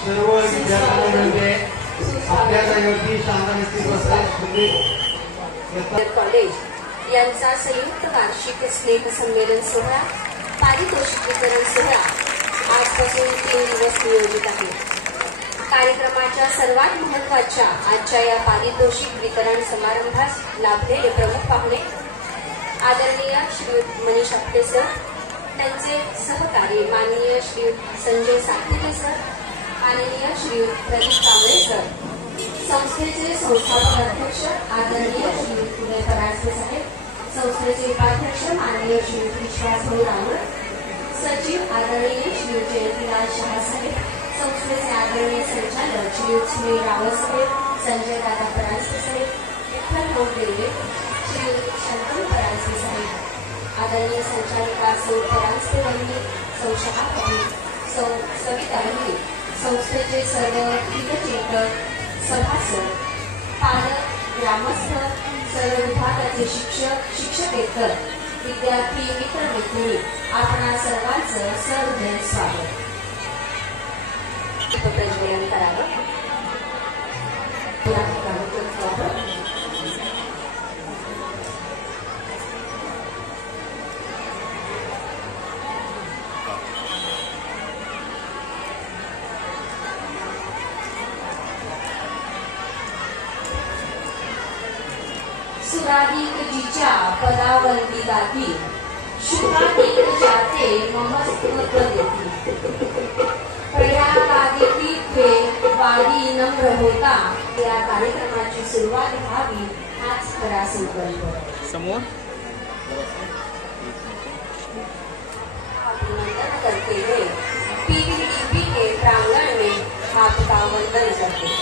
सर्व विद्यार्थ्यांमध्ये आपल्या जागेवरती शांततेने बसले कॉलेज यांचा संयुक्त वार्षिक स्नेह संमेलन सोहळा पारितोषिक वितरण सोहळा आजपासून 3 दिवस नियोजित आहे। कार्यक्रमाच्या सर्वात महत्त्वाच्या आजच्या या पारितोषिक वितरण समारंभास लाभलेले प्रमुख पाहुणे आदरणीय श्रीयुत मनीष आपटे सर, त्यांचे सहकारी माननीय श्रीयुत संजय सातपुते सर, माननीय श्रीयुत प्रदीप कांबळे सर, संस्थेचे संस्थापक अध्यक्ष आदरणीय श्रीयुत उदय परांजपे साहेब, संस्थेचे उपाध्यक्ष माननीय श्रीयुत विश्वासभाऊ रावळ, सचिव आदरणीय श्रीयुत जयंतीलाल शहा साहेब, संस्थेचे आदरणीय संचालक श्रीयुत सुनील रावळ साहेब, संजय दादा परांजपे साहेब, विठ्ठल भाऊ देवले, श्रीयुत शंतनू परांजपे साहेब, आदरणीय संचालिका सौ परांजपे वहिनी, सौ शहापती, सौ सविता वहिनी, संस्थेचे सर्व हितचिंतक, सभासद, पालक, ग्रामस्थ, सर्व विभागाचे शिक्षक, शिक्षकेतर, विद्यार्थी, मित्रमैत्रिणी, आपणा सर्वांचं सहृदय स्वागत। प्रज्वलन करावं। सुराधिक जिच्या पदावरती गाती, शुभाधिक जाते महत्व देती, प्रयागादिती थे वाडी नम्र होता। या कार्यक्रमाची सुरुवात व्हावी हाच खरा संकल्प। समोर अभिनंदन करते हुए पीवीडीपी के प्रांगण में आपका वंदन करते हैं।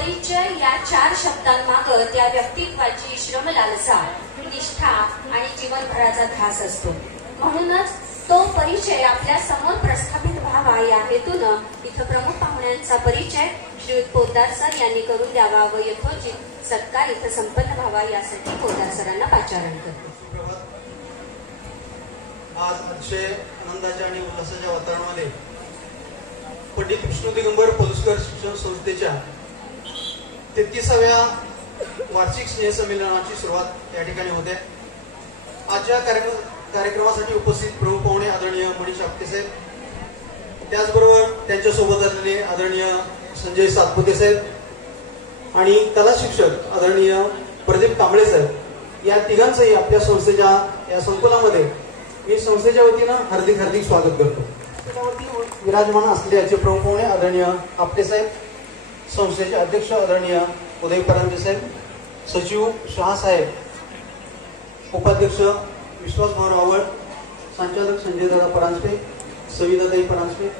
परिचय या 4 शब्दांमागं त्या व्यक्तित्वाची श्रमलालसा, निष्ठा आणि जीवनभराचा ध्यास असतो. म्हणूनच तो परिचय आपल्या समोर प्रस्थापित व्हावा या हेतूनं इथं प्रमुख पाहुण्यांचा परिचय श्री पोद्दार सर यांनी करून द्यावा व यथोचित सत्कार इथं संपन्न व्हावा यासाठी पोद्दार सरांना पाचारण करतो. आज अतिशय आनंदाच्या आणि उल्हासाच्या वातावरणामध्ये पंडित विष्णू दिगंबर पलुसकर शिक्षण संस्थेच्या 33व्या वार्षिक स्नेहसंमेलनाची सुरुवात या ठिकाणी होते. आजच्या कार्यक्रमासाठी उपस्थित प्रमुख पाहुणे आदरणीय मनीष आपटे साहेब, त्याचबरोबर त्यांच्यासोबत असलेले आदरणीय संजय सातपुते साहेब आणि कला शिक्षक आदरणीय प्रदीप कांबळे साहेब, या तिघांचंही आपल्या संस्थेच्या या संकुलामध्ये मी संस्थेच्या वतीनं हार्दिक स्वागत करतो. त्यावरती विराजमान असलेले प्रमुख पाहुणे आदरणीय आपटे साहेब, संस्थेचे अध्यक्ष आदरणीय उदय परांजपे साहेब, सचिव शहा साहेब, उपाध्यक्ष विश्वास भाऊ रावळ, संचालक संजय दादा परांजपे, सविताताई परांजपे,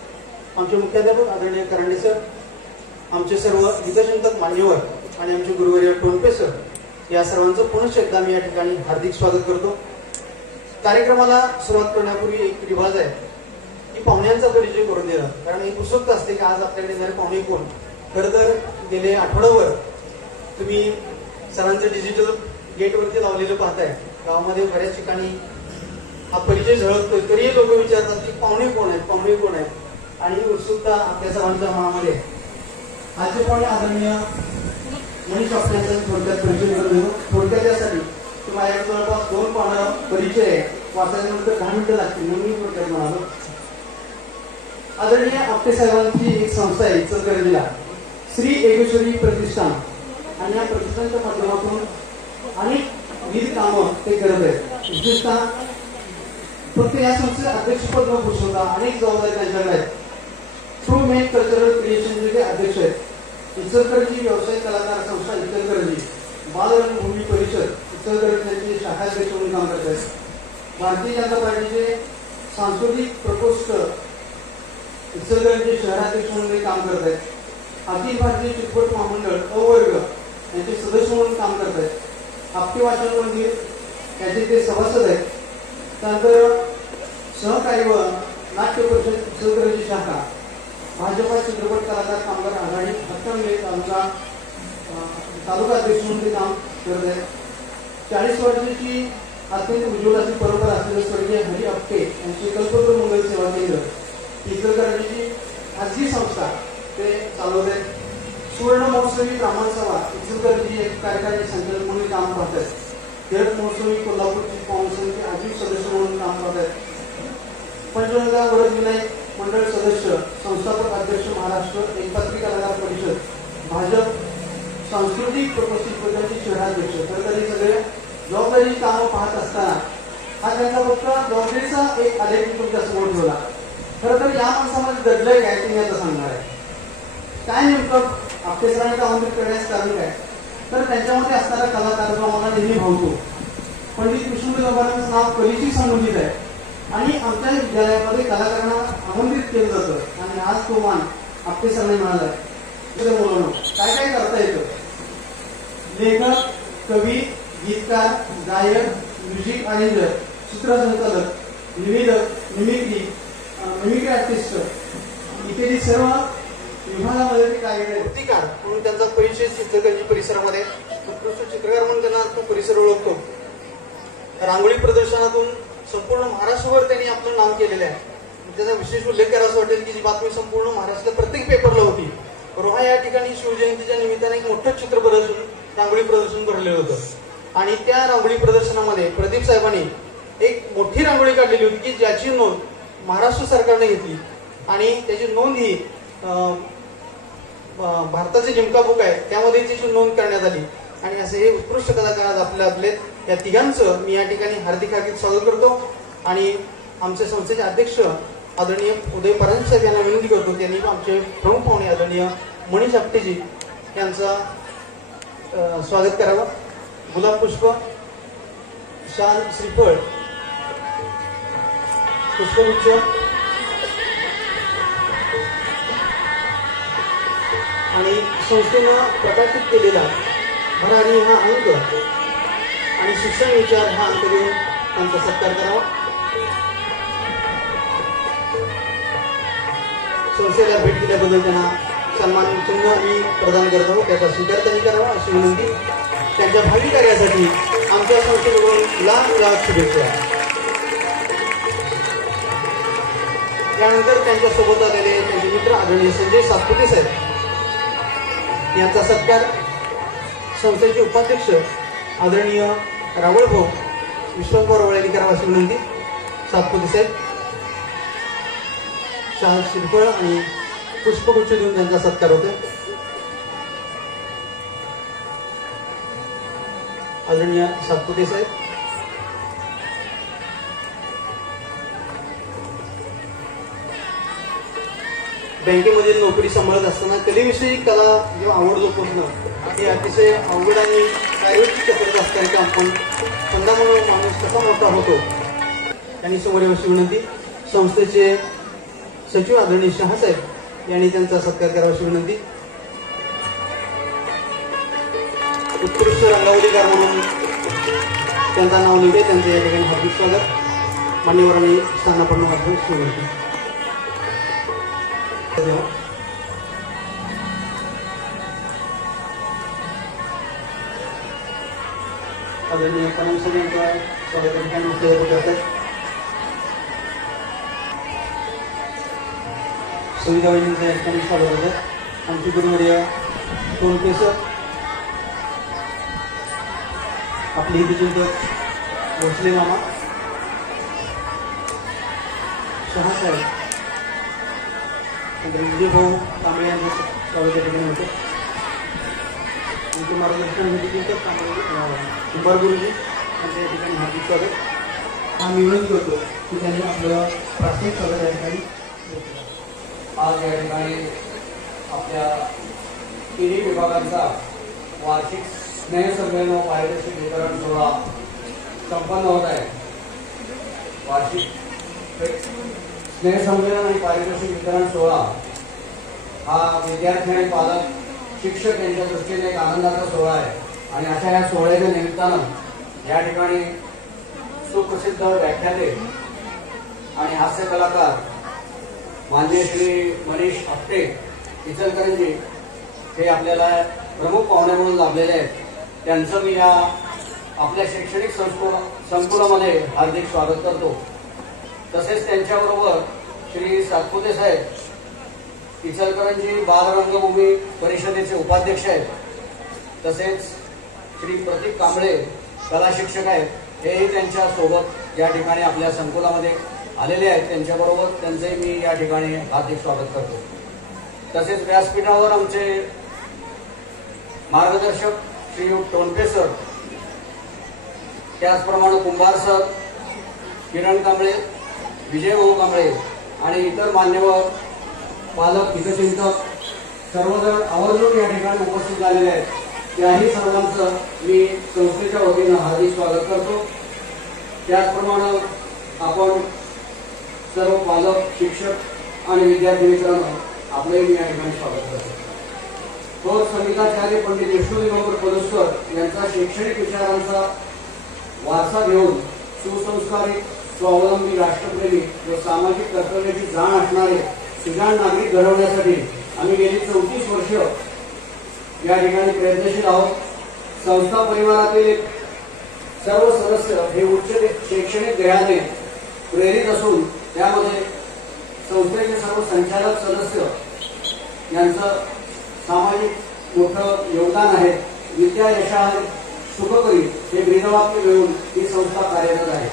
आमचे मुख्याध्यापक आदरणीय करांडे सर, आमचे सर्व हितचिंतक मान्यवर आणि आमचे गुरुवर्य टोनपे सर, या सर्वांचं पुनश्च एकदा मी या ठिकाणी हार्दिक स्वागत करतो. कार्यक्रमाला सुरुवात करण्यापूर्वी एक रिवाज आहे की पाहुण्यांचा परिचय करून देणं, कारण एक उत्सुकता असते की आज आपल्याकडे येणारे पाहुणे कोण. खरं तर गेले आठवड्यावर तुम्ही सरांचं डिजिटल गेटवरती लावलेलं पाहताय. गावामध्ये बऱ्याच ठिकाणी हा परिचय झळकतोय, तरीही लोक विचारतात की पाहुणे कोण आहेत आणि उत्सुकता आपल्या सर्वांच्या मनामध्ये. आजचे पाहुणे आदरणीय मनीष आपटे यांचा थोडक्यात परिचय करून देतो. थोडक्यात यासाठी की माझ्याकडे जवळपास 2 पानं परिचय आहे, वाचायच्यानंतर 10 मिनिटं लागतील म्हणून मी थोडक्यात म्हणालो. आदरणीय आपटे साहेबांची एक संस्था आहे इचलकरंजीला, श्री योगेश्वरी प्रतिष्ठान, आणि या प्रतिष्ठानच्या माध्यमातून अनेक विविध कामं ते करत आहेत. विशेषतः फक्त या संस्थेचे अध्यक्षपद न भूषवता अनेक जबाबदारी त्यांच्याकडे आहेत. ट्रू मेन कल्चरल क्रिएशन जे अध्यक्ष आहेत, इचलकरंजी व्यावसायिक कलाकार संस्था इचलकरंजी, बालरंगभूमी परिषद इचलकरंजी शाखाध्यक्ष म्हणून काम करत आहेत. भारतीय जनता पार्टीचे सांस्कृतिक प्रकोष्ठ इचलकरंजी शहराध्यक्ष म्हणून काम करत आहेत. अखिल भारतीय चित्रपट महामंडळ अवर्ग यांचे सदस्य म्हणून काम करत आहेत. आपटे वाचन मंदिर याचे ते सभासद आहेत. त्यानंतर सहकार्य व नाट्य परिषद इचलकरंजी शाखा, भाजपा चित्रपट कलाकार कामगार आघाडी हक्कंगले तालुका अध्यक्ष म्हणून ते काम करत आहेत. 40 वर्षाची अत्यंत उज्ज्वल अशी परंपरा असलेले स्वर्गीय हरी आपटे यांची कल्पतरू मंगल सेवा केंद्र इचलकरंजीची खाजगी संस्था ते चालवत आहेत. सुवर्ण महोत्सवी ब्राह्मण सभा इचलकरंजी एक कार्यकारी संचालक म्हणून काम पाहत आहेत. हीरक महोत्सवी कोल्हापूरची काउन्सिलचे आजीव सदस्य म्हणून काम पाहत आहेत. पंचगंगा वरद विनायक मंडळ सदस्य, संस्थापक अध्यक्ष महाराष्ट्र एकपात्री कलाकार परिषद, भाजप सांस्कृतिक प्रकोष्ठ शहराध्यक्ष. खरं तर हे सगळे जबाबदारी कामं पाहत असताना हा त्यांचा फक्त जबाबदारीचा एक आलेख तुमच्या समोर ठेवला. खरं तर या माणसामध्ये दडलंय काय ते मी आता सांगणार आहे. काय नेमकं आपटे सरांना आमंत्रित करण्यास कारण काय, तर त्यांच्यामध्ये असणारा कलाकार जो आम्हाला नेहमी भावतो, पंडित विष्णू दिगंबरांचं नाव कलेशी संबंधित आहे आणि आमच्या विद्यालयामध्ये कलाकारांना आमंत्रित केलं जातं आणि आज तो मान आपटे सरांनी मिळाला आहे. बोलवणं काय काय करता येतं. लेखक, कवी, गीतकार, गायक, म्युझिक अरेंजर, चित्रसंचालक, निवेदक, मिमिक्री आर्टिस्ट इत्यादी सर्व विभागामध्ये ते कार्यरत मूर्तिकार म्हणून त्यांचा परिचय इचलकरंजी परिसरामध्ये उत्कृष्ट चित्रकार म्हणून त्यांना तो परिसर ओळखतो. रांगोळी प्रदर्शनातून संपूर्ण महाराष्ट्रभर त्यांनी आपलं नाव केलेलं आहे. त्याचा विशेष उल्लेख करायला वाटेल की जी बातमी संपूर्ण महाराष्ट्रात प्रत्येक पेपरला होती. रोहा या ठिकाणी शिवजयंतीच्या निमित्ताने एक मोठं चित्र प्रदर्शन, रांगोळी प्रदर्शन भरलेलं होतं आणि त्या रांगोळी प्रदर्शनामध्ये प्रदीप साहेबांनी एक मोठी रांगोळी काढलेली होती की ज्याची नोंद महाराष्ट्र सरकारने घेतली आणि त्याची नोंद ही भारताचे जिमका बुक आहे त्यामध्ये त्याची नोंद करण्यात आली. आणि असे हे उत्कृष्ट कलाकार आज आपले या तिघांचं मी या ठिकाणी हार्दिक स्वागत करतो. आणि आमच्या संस्थेचे अध्यक्ष आदरणीय उदय परांजपे साहेब यांना विनंती करतो त्यांनी आमचे प्रमुख पाहुणे आदरणीय मनीष आपटेजी यांचं स्वागत करावं. गुलाब पुष्प, शाल, श्रीफळ, पुष्पगुच्छ आणि संस्थेनं प्रकाशित केलेला भरारी हा अंक आणि शिक्षण विचार हा अंक देऊन त्यांचा सत्कार करावा. संस्थेला भेट दिल्याबद्दल त्यांना सन्मान चिन्ह मी प्रदान करत आहोत, त्याचा स्वीकार त्यांनी करावा अशी विनंती. त्यांच्या भावी कार्यासाठी आमच्या संस्थेकडून लाख शुभेच्छा. त्यानंतर त्यांच्यासोबत आलेले त्यांचे मित्र आदरणीय संजय सातपुते साहेब यांचा सत्कार संस्थेचे उपाध्यक्ष आदरणीय रावळ भाऊ विश्वासभाऊ रावळ यांनी करावा अशी विनंती. सातपुते साहेब शाल श्रीफळ आणि पुष्पगुच्छ देऊन त्यांचा सत्कार होतो. आदरणीय सातपुते साहेब. बँकेमध्ये नोकरी सांभाळत असताना कलेविषयी कला जेव्हा आवड जोपासणं हे अतिशय अवघड आणि प्रायोगिक क्षेत्रात असणारे काम, पण पंधा म्हणून माणूस कसा मोठा होतो त्यांनी समोर यावशी विनंती. संस्थेचे सचिव आदरणीय शहासाहेब यांनी त्यांचा सत्कार करावाशी विनंती. उत्कृष्ट रंगावलीकार म्हणून त्यांचा नाव लिहिले त्यांचं या ठिकाणी हार्दिक स्वागत. मान्यवरांनी स्थानापन्न वाटण्याची विनंती. आदरणीय पणम सर यांचा स्वागत करतात. सुविधा वहिनींचं या ठिकाणी स्वागत होतं. आमची गुरुवर्य टोनके सर, आपले हितचिंतक भोसले मामा, शहासाहेब, विजय भाऊ कांबळे यांचं स्वागत या ठिकाणी होतं. आमचे मार्गदर्शन हितचिंतक कुंभार गुरुजी यांचं या ठिकाणी हार्दिक स्वागत. आम्ही विनंती करतो की त्यांनी आपलं प्राथमिक स्वागत या ठिकाणी. आज या ठिकाणी आपल्या तिन्ही विभागांचा वार्षिक स्नेहसंमेलन व पारितोषिक वितरण सोहळा संपन्न होत आहे. वार्षिक स्नेहसंमेलन आणि पारितोषिक वितरण सोहळा हा विद्यार्थी आणि पालक शिक्षक यांच्या दृष्टीने एक आनंदाचा सोहळा आहे. आणि अशा या सोहळ्याच्या निमित्तानं या ठिकाणी सुप्रसिद्ध व्याख्याते आणि हास्य कलाकार माननीय श्री मनीष आपटे इचलकरंजी हे आपल्याला प्रमुख पाहुणे म्हणून लाभलेले आहेत. त्यांचं मी या आपल्या शैक्षणिक संकुलामध्ये हार्दिक स्वागत करतो. तसेच त्यांच्याबरोबर श्री सातपुते साहेब इचलकरंजी बालरंगभूमी परिषदेचे उपाध्यक्ष आहेत. तसेच श्री प्रतीक कांबळे कला शिक्षक आहेत, हेही त्यांच्या सोबत या ठिकाणी आपल्या संकुलामध्ये आलेले आहेत. त्यांच्याबरोबर त्यांचे मी या ठिकाणी हार्दिक स्वागत करतो. तसेच व्यासपीठावर आमचे मार्गदर्शक श्री टोनके सर, त्याचप्रमाणे कुंभार सर, किरण कांबळे, विजय भाऊ कांबळे आणि इतर मान्यवर पालक हितचिंतक सर्वजण आवर्जून या ठिकाणी उपस्थित झालेले आहेत. त्याही सर्वांचं मी संस्थेच्या वतीनं हार्दिक स्वागत करतो. त्याचप्रमाणे आपण सर्व पालक, शिक्षक आणि विद्यार्थी मित्रांनो आपलंही मी या ठिकाणी स्वागत करतो. थोर संगीताचार्य पंडित यशोधीबाबू पलुसकर यांचा शैक्षणिक विचारांचा वारसा घेऊन सुसंस्कारित, स्वावलंबी, राष्ट्रप्रेमी व सामाजिक कर्तव्याची जाण असणारे सुजाण नागरिक घडवण्यासाठी आम्ही गेली 34 वर्ष या ठिकाणी प्रयत्नशील आहोत. संस्था परिवारातील सर्व सदस्य हे उच्च शैक्षणिक ध्येयाने प्रेरित असून त्यामध्ये संस्थेचे सर्व संचालक सदस्य यांचं सामाजिक मोठं योगदान आहे. विद्या यशाने सुखकरी हे ब्रीदवाक्य मिळून ही संस्था कार्यरत आहे.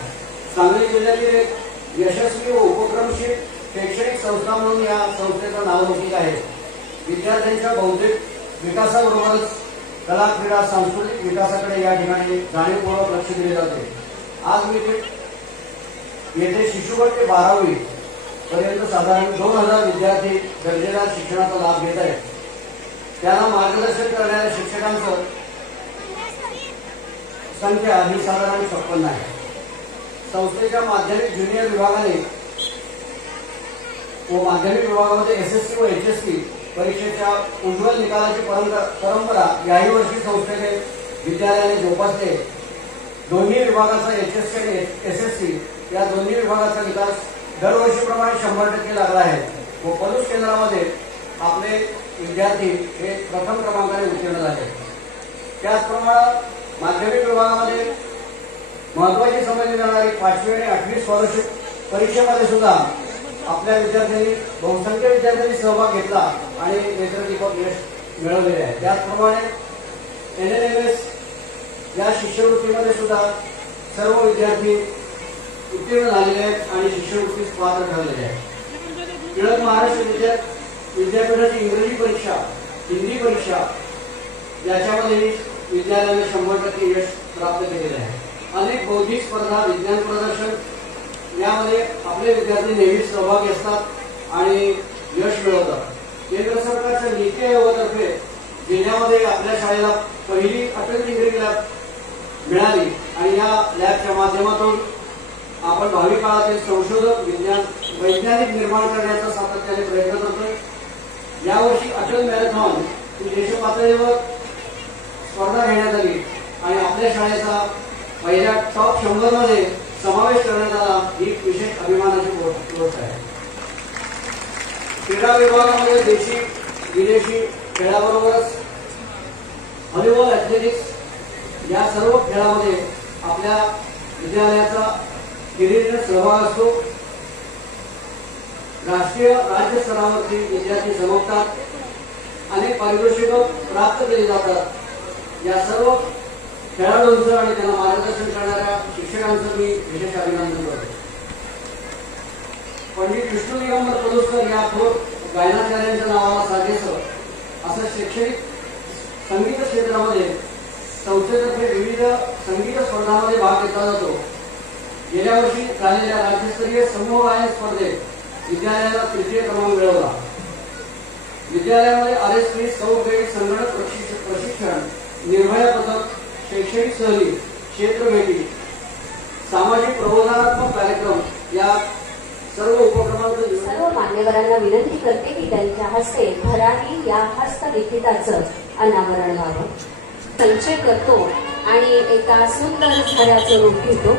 सांगली जिल्ह्यातील एक यशस्वी व उपक्रमशील शैक्षणिक संस्था म्हणून या संस्थेचं नावलौकिक आहे. विद्यार्थ्यांच्या बौद्धिक विकासाबरोबरच कला, क्रीडा, सांस्कृतिक विकासाकडे या ठिकाणी जाणीवपूर्वक लक्ष दिले जाते. आज मी येथे शिशुगट ते 12वी पर्यंत साधारण 2000 विद्यार्थी दर्जेदार शिक्षणाचा लाभ घेत आहेत. त्यांना मार्गदर्शन करणाऱ्या शिक्षकांचं संख्या ही साधारण 56 आहे. संस्थेच्या माध्यमिक ज्युनियर विभागाने व माध्यमिक विभागामध्ये SSC व HSC परीक्षेच्या उज्ज्वल निकालाची परंपरा याही वर्षी संस्थेने विद्यालयाने जोपासले. दोन्ही विभागाचा HSC आणि SSC या दोन्ही विभागाचा निकाल दरवर्षीप्रमाणे 100% लागला आहे व पलूस केंद्रामध्ये आपले विद्यार्थी हे प्रथम क्रमांकाने उत्तीर्ण झाले. त्याचप्रमाणे माध्यमिक विभागामध्ये महत्वाची समजली जाणारी 5वी आणि 8वी स्कॉलरशिप परीक्षेमध्ये सुद्धा आपल्या विद्यार्थ्यांनी बहुसंख्य विद्यार्थ्यांनी सहभाग घेतला आणि नैसर्गिक यश मिळवलेले आहे. त्याचप्रमाणे NNMS या शिष्यवृत्तीमध्ये सुद्धा सर्व विद्यार्थी उत्तीर्ण झालेले आहेत आणि शिष्यवृत्तीस पात्र ठरलेले आहेत. टिळक महाराष्ट्र विद्यापीठाची इंग्रजी परीक्षा, हिंदी परीक्षा याच्यामध्ये विद्यालयाने 100% यश प्राप्त केलेले आहे. अनेक बौद्धिक स्पर्धा, विज्ञान प्रदर्शन यामध्ये आपले विद्यार्थी नेहमीच सहभागी असतात आणि यश मिळवतात. केंद्र सरकारच्या नीती आयोगातर्फे जिल्ह्यामध्ये आपल्या शाळेला पहिली अटल टिंकरिंग लॅब मिळाली आणि या लॅबच्या माध्यमातून आपण भावी काळातील संशोधक वैज्ञानिक निर्माण करण्याचा सातत्याने प्रयत्न करतोय. यावर्षी अटल मॅरेथॉन ही देश पातळीवर स्पर्धा घेण्यात आली आणि आपल्या शाळेचा पहिल्या टॉप 100 मध्ये समावेश करण्यात आला. ही विशेष अभिमानाची गोष्ट आहे. क्रीडा विभागामध्ये देशी विदेशी खेळाबरोबरच व्हॉलीबॉल, ॲथलेटिक्स या सर्व खेळामध्ये आपल्या विद्यालयाचा किरीटने सहभाग असतो. राष्ट्रीय राज्य स्तरावरती विद्यार्थी चमकतात. अनेक पारितोषिकं प्राप्त केली जातात. या सर्व खेळाडूंचं आणि त्यांना मार्गदर्शन करणाऱ्या शिक्षकांचं मी विशेष अभिनंदन करतो. पंडित विष्णू दिगंबर पलुसकर या थोर गायनाचार्यांच्या नावाला साजेसं असं शैक्षणिक संगीत क्षेत्रामध्ये संस्थेतर्फे विविध संगीत स्पर्धांमध्ये भाग घेतला जातो. गेल्या वर्षी झालेल्या राज्यस्तरीय समूह गायन स्पर्धेत विद्यालयाला 3य क्रमांक मिळवला. विद्यालयामध्ये RSP सौरभेट, संगणक प्रशिक्षण, निर्भया पथक, शैक्षणिक सहली, क्षेत्रभेटी, सामाजिक प्रबोधनात्मक कार्यक्रम या सर्व उपक्रमांचं सर्व मान्यवरांना विनंती करते की त्यांच्या हस्ते भरारी या हस्तलिखिताचं अनावरण व्हावं. संचय करतो आणि एका सुंदर झऱ्याचं रूप घेतो.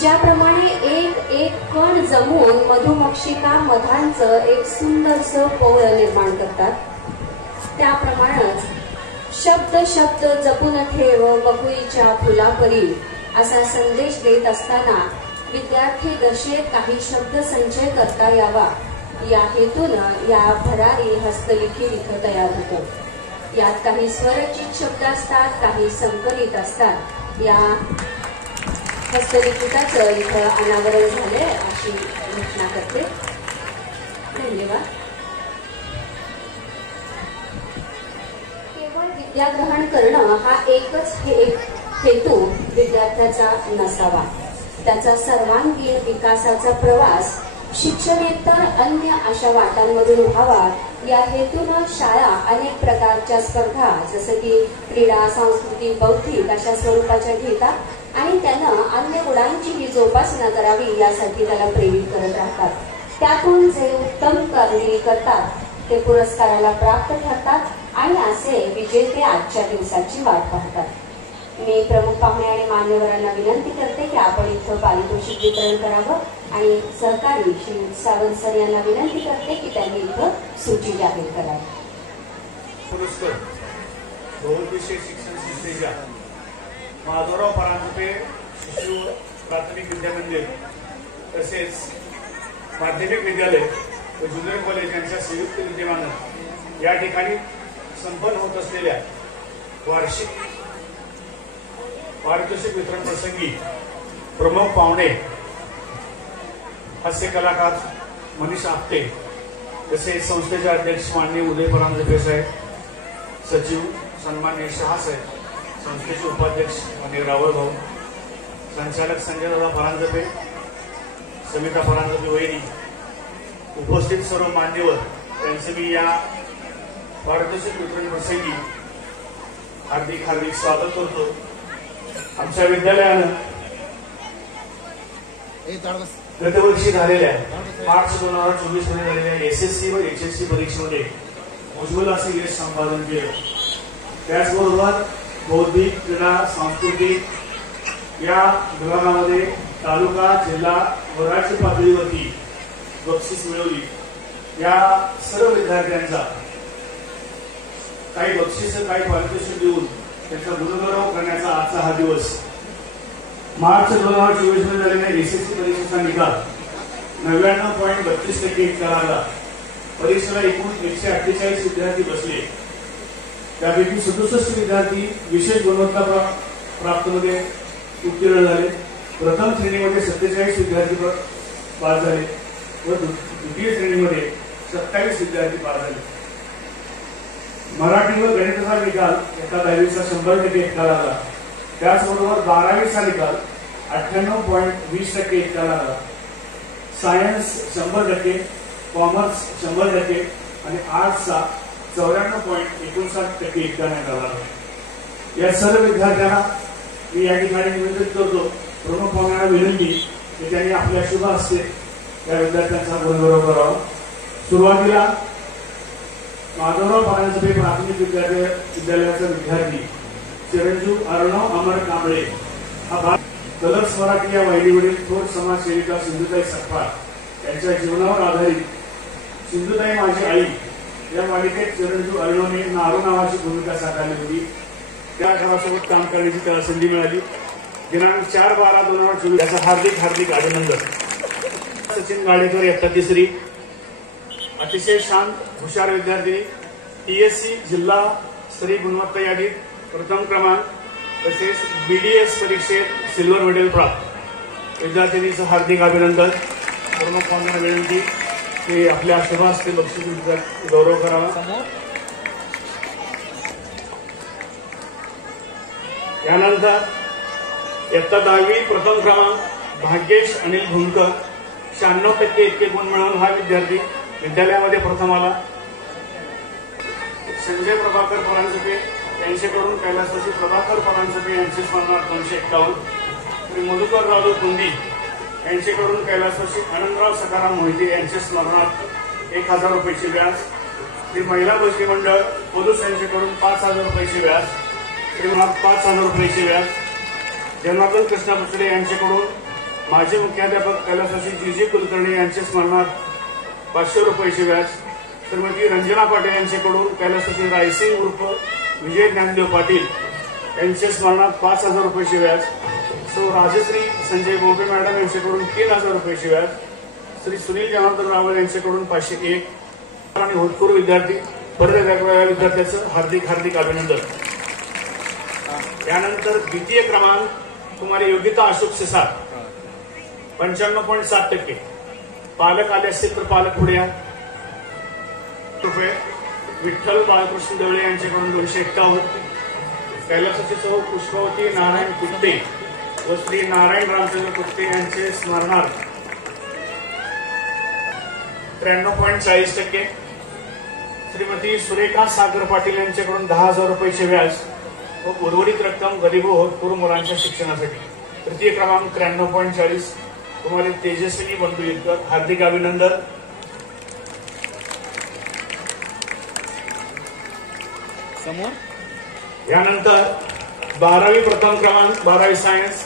ज्याप्रमाणे एक एक कण जमून मधुमक्षिका मधांचं एक सुंदरसं पौळ निर्माण करतात, त्याप्रमाणेच शब्द शब्द जपून ठेव बकुळीच्या फुलापरी असा संदेश देत असताना विद्यार्थी दशेत काही शब्द संचय करता यावा या हेतूनं या भरारी हस्तलिखित इथं तयार होतो. यात काही स्वरचित शब्द असतात, काही संकलित असतात. या हस्तलिखिताचं इथं अनावरण झाले अशी घोषणा करते. धन्यवाद. केवळ विद्याग्रहण करणं हा एकच हेतू विद्यार्थ्याचा नसावा. त्याचा सर्वांगीण विकासाचा प्रवास शिक्षणेतर अन्य अशा वाटांमधून व्हावा या हेतूनं शाळा अनेक प्रकारच्या स्पर्धा जसं की क्रीडा, सांस्कृतिक, बौद्धिक अशा स्वरूपाच्या घेतात आणि त्यानं अन्य गुणांचीही जोपासना करावी यासाठी त्याला प्रेरित करत राहतात. त्यातून जे उत्तम कामगिरी करतात ते पुरस्काराला प्राप्त ठरतात आणि असे विजेते आजच्या दिवसाची वाट पाहतात. मी प्रमुख पाहुणे आणि मान्यवरांना विनंती करते की आपण इथं पारितोषिक वितरण करावं आणि सहकारी श्री सावंत सर यांना विनंती करते की त्यांनी इथं सूची जाहीर करावी. पुरस्कार बहुउद्देशीय शिक्षण संस्थेच्या माधवराव परांजपे शिशु प्राथमिक विद्यामंदिर तसेच माध्यमिक विद्यालय व ज्युनियर कॉलेज यांच्या संयुक्त विद्यमानं या ठिकाणी संपन्न होत असलेल्या वार्षिक पारितोषिक वितरण प्रसंगी प्रमुख पाहुणे हास्य कलाकार मनीष आपटे तसेच संस्थेचे अध्यक्ष माननीय उदय परांजपे साहेब, सचिव सन्माननीय शहा साहेब, संस्थेचे उपाध्यक्ष माननीय रावळ भाऊ, संचालक संजय दादा परांजपे, समिता परांजपे वहिनी, उपस्थित सर्व मान्यवर त्यांचे मी या पारितोषिक वितरण प्रसंगी हार्दिक हार्दिक स्वागत करतो. आमच्या विद्यालयानं गतवर्षी झालेल्या मार्च 2024 मध्ये झालेल्या SSC व HSC परीक्षेमध्ये उज्ज्वल असे यश संपादन केलं. त्याचबरोबर बौद्धिक, क्रीडा, सांस्कृतिक या विभागामध्ये तालुका, जिल्हा व राज्य पातळीवरती बक्षीस मिळवली. या सर्व विद्यार्थ्यांचा काही बक्षीस, काही पारितोषिक देऊन त्यांचा गुणगौरव करण्याचा आजचा हा दिवस. मार्च 2024 मध्ये झालेल्या एसएससी परीक्षेचा निकाल 99.32% इतका लागला. परीक्षेला एकूण 148 विद्यार्थी बसले. त्यापैकी 67 विद्यार्थी विशेष गुणवत्ता प्राप्त मध्ये उत्तीर्ण झाले. प्रथम श्रेणीमध्ये 47 विद्यार्थी पास झाले व द्वितीय श्रेणीमध्ये 27 विद्यार्थी पास झाले. मराठी व गणिताचा निकाल एका 10वीचा 100% इतका लागला. त्याचबरोबर 12वीचा निकाल 98.20% इतका लागला. सायन्स 100%, कॉमर्स 100% आणि आर्ट्सचा 94.59% इतका निकाल लागला. या सर्व विद्यार्थ्यांना मी या ठिकाणी निवेदन करतो, प्रमुख पाहुण्यांना विनंती की त्यांनी आपल्या शुभ हस्ते या विद्यार्थ्यांचा गुणगौरव करावा. सुरुवातीला माधवराव परांजपे प्राथमिक विद्यालयाचा विद्यार्थी चिरंजीव अर्णव अमर कांबळे हा कलर्स मराठी या वाहिनीवरील थोर समाजसेविका सिंधुताई सपकाळ यांच्या जीवनावर आधारित सिंधुताई माझी आई या मालिकेत चिरंजीव अर्णवने नारू नावाची भूमिका साकारली होती. त्या घरासोबत काम करण्याची त्याला संधी मिळाली. दिनांक 4/12/2024 याचं हार्दिक हार्दिक अभिनंदन. सचिन गाडेकर इयत्ता 3री, अतिशय शांत हुशार विद्यार्थिनी, टीएससी जिल्हा स्तरीय गुणवत्ता यादीत प्रथम क्रमांक, तसेच बीडीएस परीक्षेत सिल्वर मेडल प्राप्त विद्यार्थिनीचं हार्दिक अभिनंदन. प्रमुख पाहुण्यांना विनंती की आपल्या शुभ हस्ते बक्षीस गौरव करावा. यानंतर इयत्ता 10वी प्रथम क्रमांक भाग्येश अनिल भुंकर 96% इतके गुण मिळवून हा विद्यार्थी विद्यालयामध्ये प्रथम आला. संजय प्रभाकर परांजपे यांच्याकडून कैलासवासी प्रभाकर परांजपे यांचे स्मरणार्थ 251. श्री मधुकर राजू कुंदी यांच्याकडून कैलासवासी आनंदराव सकाराम मोहिते यांचे स्मरणार्थ 1000 रुपयाचे व्याज. श्री महिला बचती मंडळ पोलूस यांच्याकडून 5000 रुपयाचे व्याज, श्री 5000 रुपयाचे व्याज. जनार्दन कृष्णा बुचडे यांच्याकडून माजी मुख्याध्यापक कैलासवासी जी कुलकर्णी यांचे स्मरणार्थ 500 रुपयाचे व्याज. श्रीमती रंजना पाटील यांच्याकडून कैलासवासी रायसिंग उर्फ विजय ज्ञानदेव पाटील यांचे स्मरणार्थ 5000 रुपयाचे व्याज. सो राजश्री संजय बोबे मॅडम यांच्याकडून 3000 रुपयाचे व्याज. श्री सुनील जनार्दन रावळ यांच्याकडून 501 आणि होतकरू विद्यार्थी परत या विद्यार्थ्याचं हार्दिक हार्दिक अभिनंदन. यानंतर द्वितीय क्रमांक कुमारी योगिता अशोक सिसार 95.7%. पालक आले असतील तर पालक पुढे या. रुपये. विठ्ठल बाळकृष्ण देवळे यांच्याकडून 251. कैलासाची सौ पुष्पवती नारायण कुट्टे व श्री नारायण रामचंद्र कुट्टे यांचे स्मरणार्थ 93.40%. श्रीमती सुरेखा सागर पाटील यांच्याकडून 10,000 रुपयाचे व्याज व उर्वरित रक्कम गरीब व होतकरू मुलांच्या शिक्षणासाठी. तृतीय क्रमांक 93.40 कुमारी तेजस्विनी बंधू इतकर हार्दिक अभिनंदन. यानंतर 12वी प्रथम क्रमांक 12वी सायन्स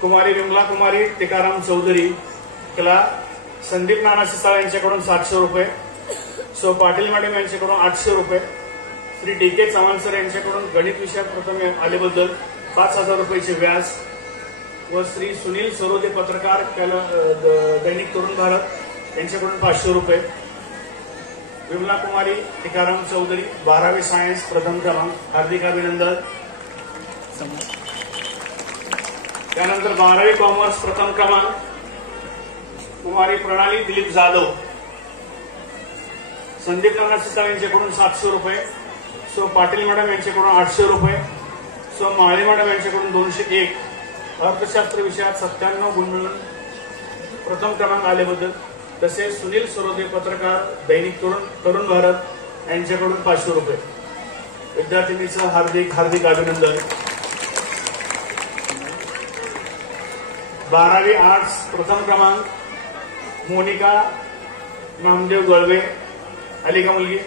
कुमारी विमला कुमारी टिकाराम चौधरी तिला संदीप नाना सिसाळ यांच्याकडून 700 रुपये. सो पाटील मॅडम यांच्याकडून 800 रुपये. श्री डी के चव्हाण सर यांच्याकडून गणित विषयात प्रथम आल्याबद्दल 5000 रुपयाचे व्याज व श्री सुनील सरोदे पत्रकार दैनिक तरुण भारत यांच्याकडून 500 रुपये. विमला कुमारी टिकाराम चौधरी 12वी सायन्स प्रथम क्रमांक हार्दिक अभिनंदन. त्यानंतर 12वी कॉमर्स प्रथम क्रमांक कुमारी प्रणाली दिलीप जाधव संदीप नाना सिसाळ यांच्याकडून 700 रुपये. सो पाटील मॅडम यांच्याकडून 800 रुपये. सो माळे मॅडम यांच्याकडून 201. अर्थशास्त्र विषयात 97 गुण मिळवून प्रथम क्रमांक आल्याबद्दल तसेच सुनील सरोदे पत्रकार दैनिक तरुण भारत यांच्याकडून 500 रुपये. विद्यार्थिनीचं हार्दिक हार्दिक अभिनंदन. 12वी आर्ट्स प्रथम क्रमांक मोनिका नामदेव गळवे आली का मुलगी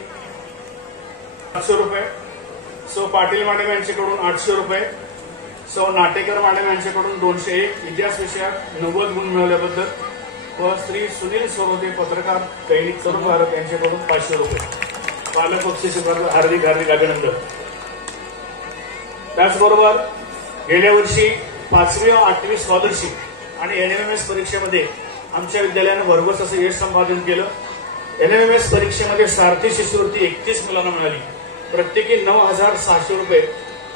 500 रुपये, सौ पाटील मॅडम यांच्याकडून 800 रुपये, सौ नाटेकर मॅडम यांच्याकडून 201 इतिहास विषयात 90 गुण मिळवल्याबद्दल व श्री सुनील सरोदे पत्रकार दैनिक तरुण भारत यांच्याकडून 500 रुपये. पालक बक्षिसाबद्दल हार्दिक हार्दिक अभिनंदन. त्याचबरोबर गेल्या वर्षी 5वी व 8वी स्कॉलरशिप आणि NMMS परीक्षेमध्ये आमच्या विद्यालयानं भरघोस असं यश संपादन केलं. NMMS परीक्षेमध्ये सारथी शिष्यवृत्ती 31 मुलांना मिळाली. प्रत्येकी 9,600 रुपये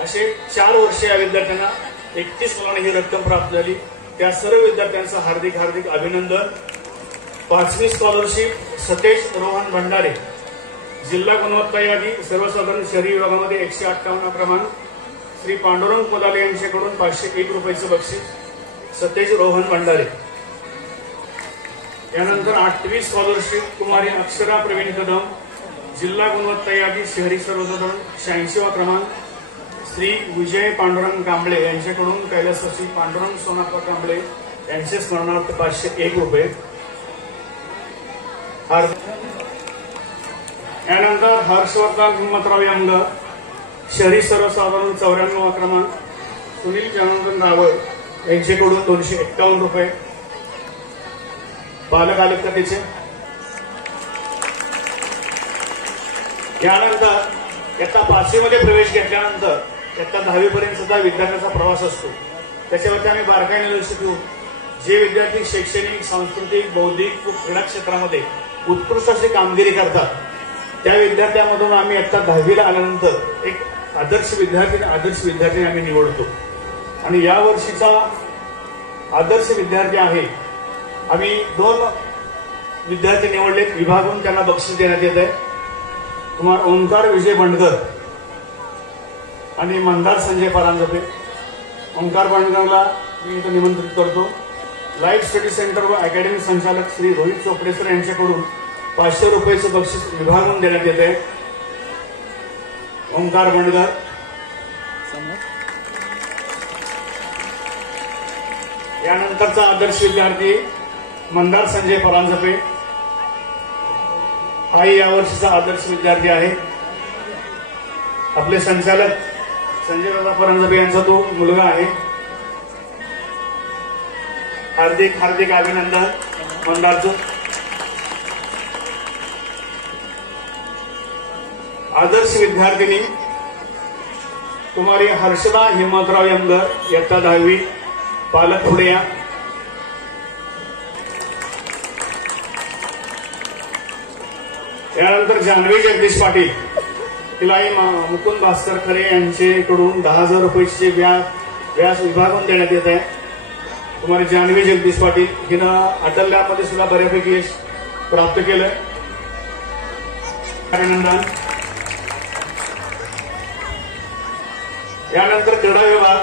असे 4 वर्षे या विद्यार्थ्यांना 31 मुलांना ही रक्कम प्राप्त झाली. त्या सर्व विद्यार्थ्यांचं हार्दिक हार्दिक अभिनंदन. 5वी स्कॉलरशिप सतेज रोहन भंडारे, जिल्हा गुणवत्ता यादी सर्वसाधारण शहरी विभागामध्ये 158 क्रमांक, श्री पांडुरंग कोदाले यांच्याकडून 501 रुपयाचं बक्षीस. सतेज रोहन भंडारे. यानंतर 8वी स्कॉलरशिप कुमारी अक्षरा प्रवीण कदम, जिल्हा गुणवत्ता यादी शहरी सर्वसाधारण 86वा क्रमांक, श्री विजय पांडुरंग कांबळे यांच्याकडून कैलासवासी पांडुरंग सोनाप्पा कांबळे यांचे स्मरणार्थ 501 रुपये. यानंतर हर्षवर्धन हिम्मतराव यमगर, शहरी सर्वसाधारण 94वा क्रमांक, सुनील जनार्दन रावळ यांच्याकडून 251 रुपये. पालक आलेत का त्याचे? यानंतर इयत्ता 5वी मध्ये प्रवेश घेतल्यानंतर इयत्ता 10वी पर्यंतचा विद्यार्थ्यांचा प्रवास असतो. त्याच्यावरती आम्ही बारकाईने लक्ष देऊन जे विद्यार्थी शैक्षणिक, सांस्कृतिक, बौद्धिक व क्रीडा क्षेत्रामध्ये उत्कृष्ट अशी कामगिरी करतात त्या विद्यार्थ्यांमधून आम्ही इयत्ता 10वीला आल्यानंतर एक आदर्श विद्यार्थी आम्ही निवडतो. आणि या वर्षीचा आदर्श विद्यार्थी आहे, आम्ही 2 विद्यार्थी निवडलेत. विभागून त्यांना बक्षीस देण्यात येत आहे. कुमार ओंकार विजय बंडकर आणि मंदार संजय परांजपे. ओंकार बंडकरला मी इथं निमंत्रित करतो. लाईफ स्टडी सेंटर व अकॅडमी संचालक श्री रोहित चोपडेसर यांच्याकडून 500 रुपयाचं बक्षीस विभागून देण्यात येत आहे. ओंकार बंडकर. यानंतरचा आदर्श विद्यार्थी मंदार संजय परांजपे. हाही यावर्षीचा आदर्श विद्यार्थी आहे. आपले संचालक संजय दादा परांजपे यांचा तो मुलगा आहे. हार्दिक हार्दिक अभिनंदन मंदारचं. आदर्श विद्यार्थिनी कुमारी हर्षदा हिम्मतराव यमगर, इयत्ता 10वी. पालक पुढे या. यानंतर जान्हवी जगदीश पाटील, तिलाही मुकुंद भास्कर खरे यांच्याकडून 10,000 रुपयाचे व्यास विभागून देण्यात येत आहे. कुमारी जान्हवी जगदीश पाटील हिनं अटल लॅबमध्ये सुद्धा बऱ्यापैकी यश प्राप्त केलंय. अभिनंदन. यानंतर क्रीडा विभाग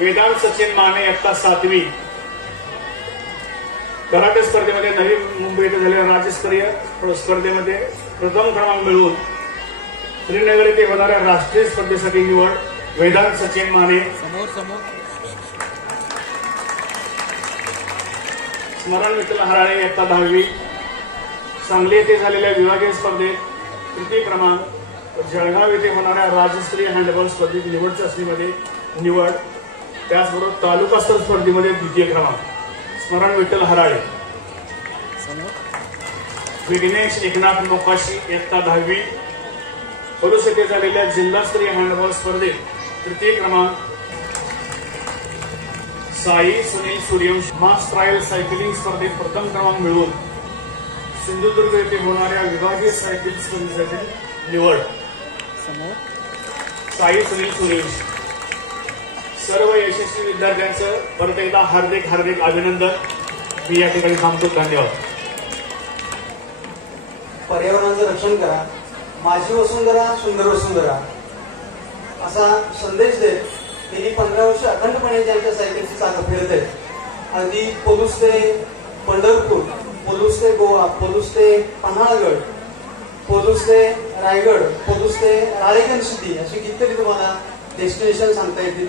वेदांत सचिन माने, इयत्ता 7वी. कराटे स्पर्धेमध्ये नवी मुंबई इथे झालेल्या राज्यस्तरीय स्पर्धेमध्ये प्रथम क्रमांक मिळवून श्रीनगर येथे होणाऱ्या राष्ट्रीय स्पर्धेसाठी निवड. वेदांत सचिन माने. स्मरण विठ्ठल हराळे, इयत्ता 10वी. सांगली येथे झालेल्या विभागीय स्पर्धेत तृतीय क्रमांक. जळगाव येथे होणाऱ्या राज्यस्तरीय हँडबॉल स्पर्धेत निवड चाचणीमध्ये निवड. त्याचबरोबर तालुका स्तर स्पर्धेमध्ये द्वितीय क्रमांक. स्मरण विठ्ठल हराळे. विघ्नेश एकनाथ मोकाशी, इयत्ता 10वी. पलूस येथे झालेल्या जिल्हास्तरीय हँडबॉल स्पर्धेत तृतीय क्रमांक. साई सुनील सूर्यवंशी, मास ट्रायल सायकलिंग स्पर्धेत प्रथम क्रमांक मिळवून सिंधुदुर्ग येथे होणाऱ्या विभागीय सायकल स्पर्धेसाठी निवड. साई सुनील सूर्यवंशी. सर्व यशस्वी विद्यार्थ्यांचं परत एकदा हार्दिक हार्दिक अभिनंदन. मी या ठिकाणी थांबतो. धन्यवाद. पर्यावरणाचं रक्षण करा, माझी वसुंधरा सुंदर वसुंधरा असा संदेश देत गेली 15 वर्ष अखंडपणे ज्यांच्या सायकलची चाकं फिरत आहेत. अगदी पोलूस ते पंढरपूर, पोलूस ते गोवा, पोलूस ते पन्हाळगड, पोलूस ते रायगड, पोलूस ते राळेगण सिद्धी अशी कितीतरी तुम्हाला डेस्टिनेशन सांगता येतील.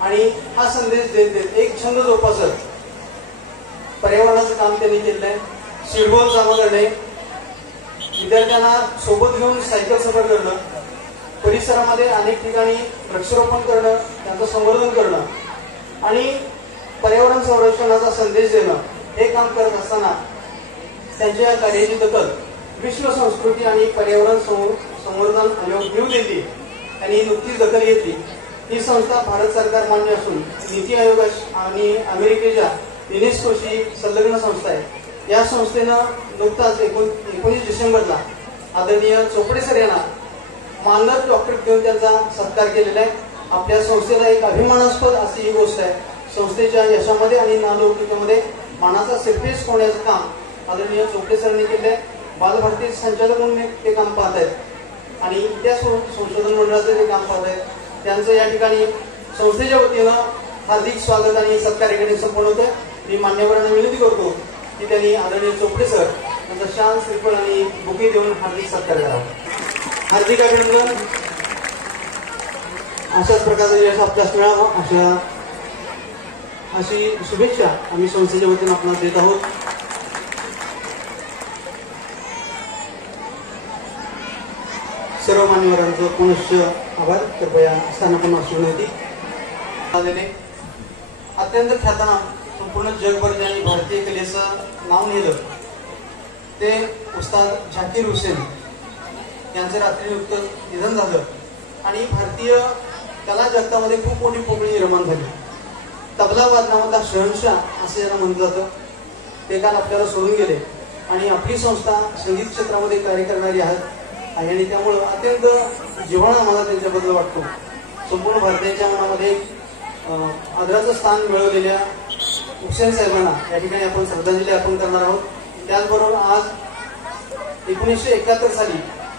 आणि हा संदेश देत देत एक छंद जोपासत पर्यावरणाचं काम त्यांनी केलं आहे. शिडबॉल जमा करणे, विद्यार्थ्यांना सोबत घेऊन सायकल सफर करणं परिसरामध्ये अनेक ठिकाणी वृक्षारोपण करणं, त्यांचं संवर्धन करणं आणि पर्यावरण संरक्षणाचा संदेश देणं हे काम करत असताना त्यांच्या या कार्याची दखल विश्व संस्कृती आणि पर्यावरण संवर्धन आयोग न्यू दिल्ली यांनी नुकतीच दखल घेतली. ही संस्था भारत सरकार मान्य असून नीती आयोग आणि अमेरिकेच्या युनेस्कोशी संलग्न संस्था आहे. या संस्थेनं नुकताच 19 डिसेंबरला आदरणीय चोपडे सर यांना मानद डॉक्टरेट देऊन त्यांचा सत्कार केलेला आहे. आपल्या संस्थेला एक अभिमानास्पद अशी ही गोष्ट आहे. संस्थेच्या यशामध्ये आणि नावलौकिकामध्ये मानाचा सिरफेस होण्याचं काम आदरणीय चोपडे सरांनी केले आहे. बालभारती संचालक म्हणून ते काम पाहत आहेत आणि इतिहास संशोधन मंडळाचं ते काम पाहत आहेत. त्यांचं या ठिकाणी संस्थेच्या वतीनं हार्दिक स्वागत आणि सत्कार याकडे संपन्न होतोय. मी मान्यवरांना विनंती करतो की त्यांनी आदरणीय चोपडे सर यांचा शान श्रीफळ आणि बुके देऊन हार्दिक सत्कार करावा. हार्दिक अभिनंदन. अशाच प्रकारचा यश आपल्यास मिळावं अशी शुभेच्छा आम्ही संस्थेच्या वतीनं आपल्याला देत आहोत. सर्व मान्यवरांचं पुनश्च आभार. कृपया स्थानापन्न विनंती. अत्यंत ख्यातनाम संपूर्ण जगभर ज्यांनी भारतीय कलेचं नाव नेलं ते उस्ताद झाकीर हुसेन यांचं रात्री नुकतंच निधन झालं आणि भारतीय कला जगतामध्ये खूप मोठी पोकळी निर्माण झाली. तबला वादनामधला शहनशाह असं यांना म्हटलं जातं. ते काल आपल्याला सोडून गेले आणि आपली संस्था संगीत क्षेत्रामध्ये कार्य करणारी आहे आणि त्यामुळं अत्यंत जिव्हाळा मला त्यांच्याबद्दल वाटतो. संपूर्ण भारताच्या मनामध्ये आदराचं स्थान मिळवलेल्या हुसेन साहेबांना या ठिकाणी आपण श्रद्धांजली अर्पण करणार आहोत. त्याचबरोबर आज 1971 साली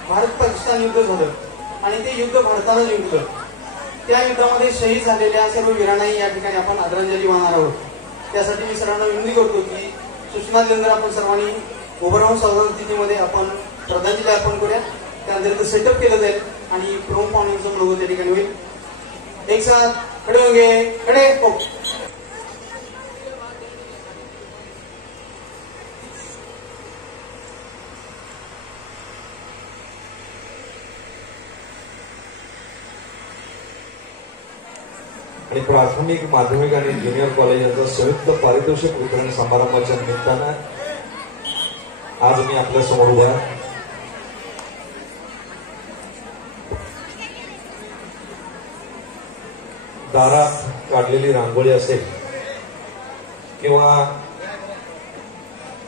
भारत पाकिस्तान युद्ध झालं आणि ते युद्ध भारतानं जिंकलं. त्या युद्धामध्ये शहीद झालेल्या सर्व वीरांनाही या ठिकाणी आपण आदरांजली वाहणार आहोत. त्यासाठी मी सर्वांना विनंती करतो की सूचना दिल्यानंतर आपण सर्वांनी उभं राहून सावधान स्थितीमध्ये आपण श्रद्धांजली अर्पण करूया. त्यानंतर सेटअप केलं जाईल आणि प्रमुख पाहुण्यांचा लोगो त्या ठिकाणी होईल. एक साथ खडे होंगे, खडे हो. आणि प्राथमिक, माध्यमिक आणि ज्युनियर कॉलेज यांचा संयुक्त पारितोषिक वितरण समारंभाच्या निमित्तानं आज मी आपल्या समोर उभा आहे. दारात काढलेली रांगोळी असेल किंवा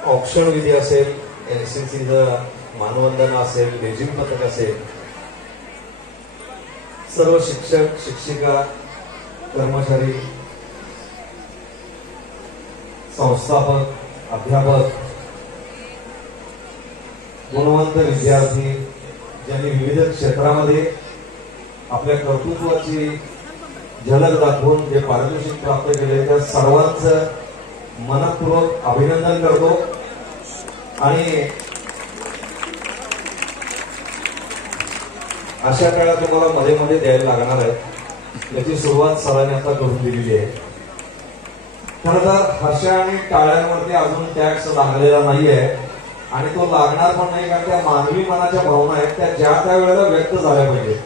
औक्षण विधी असेल, एनसीसीचं मानवंदना असेल, लेझिम पथक असेल, सर्व शिक्षक, शिक्षिका, कर्मचारी, संस्थापक, अध्यापक, गुणवंत विद्यार्थी ज्यांनी विविध क्षेत्रामध्ये आपल्या कर्तृत्वाची झलक दाखवून जे पारितोषिक प्राप्त केले त्या सर्वांचं मनपूर्वक अभिनंदन करतो. आणि अशा काळात तुम्हाला मध्ये मध्ये द्यायला लागणार आहे. याची सुरुवात सरांनी आता करून दिलेली आहे. खरं तर हर्षा आणि टाळ्यांवरती अजून टॅक्स लागलेला नाहीये आणि तो लागणार पण नाही, कारण त्या मानवी मनाच्या भावना आहेत त्या ज्या त्या वेळेला व्यक्त झाल्या पाहिजे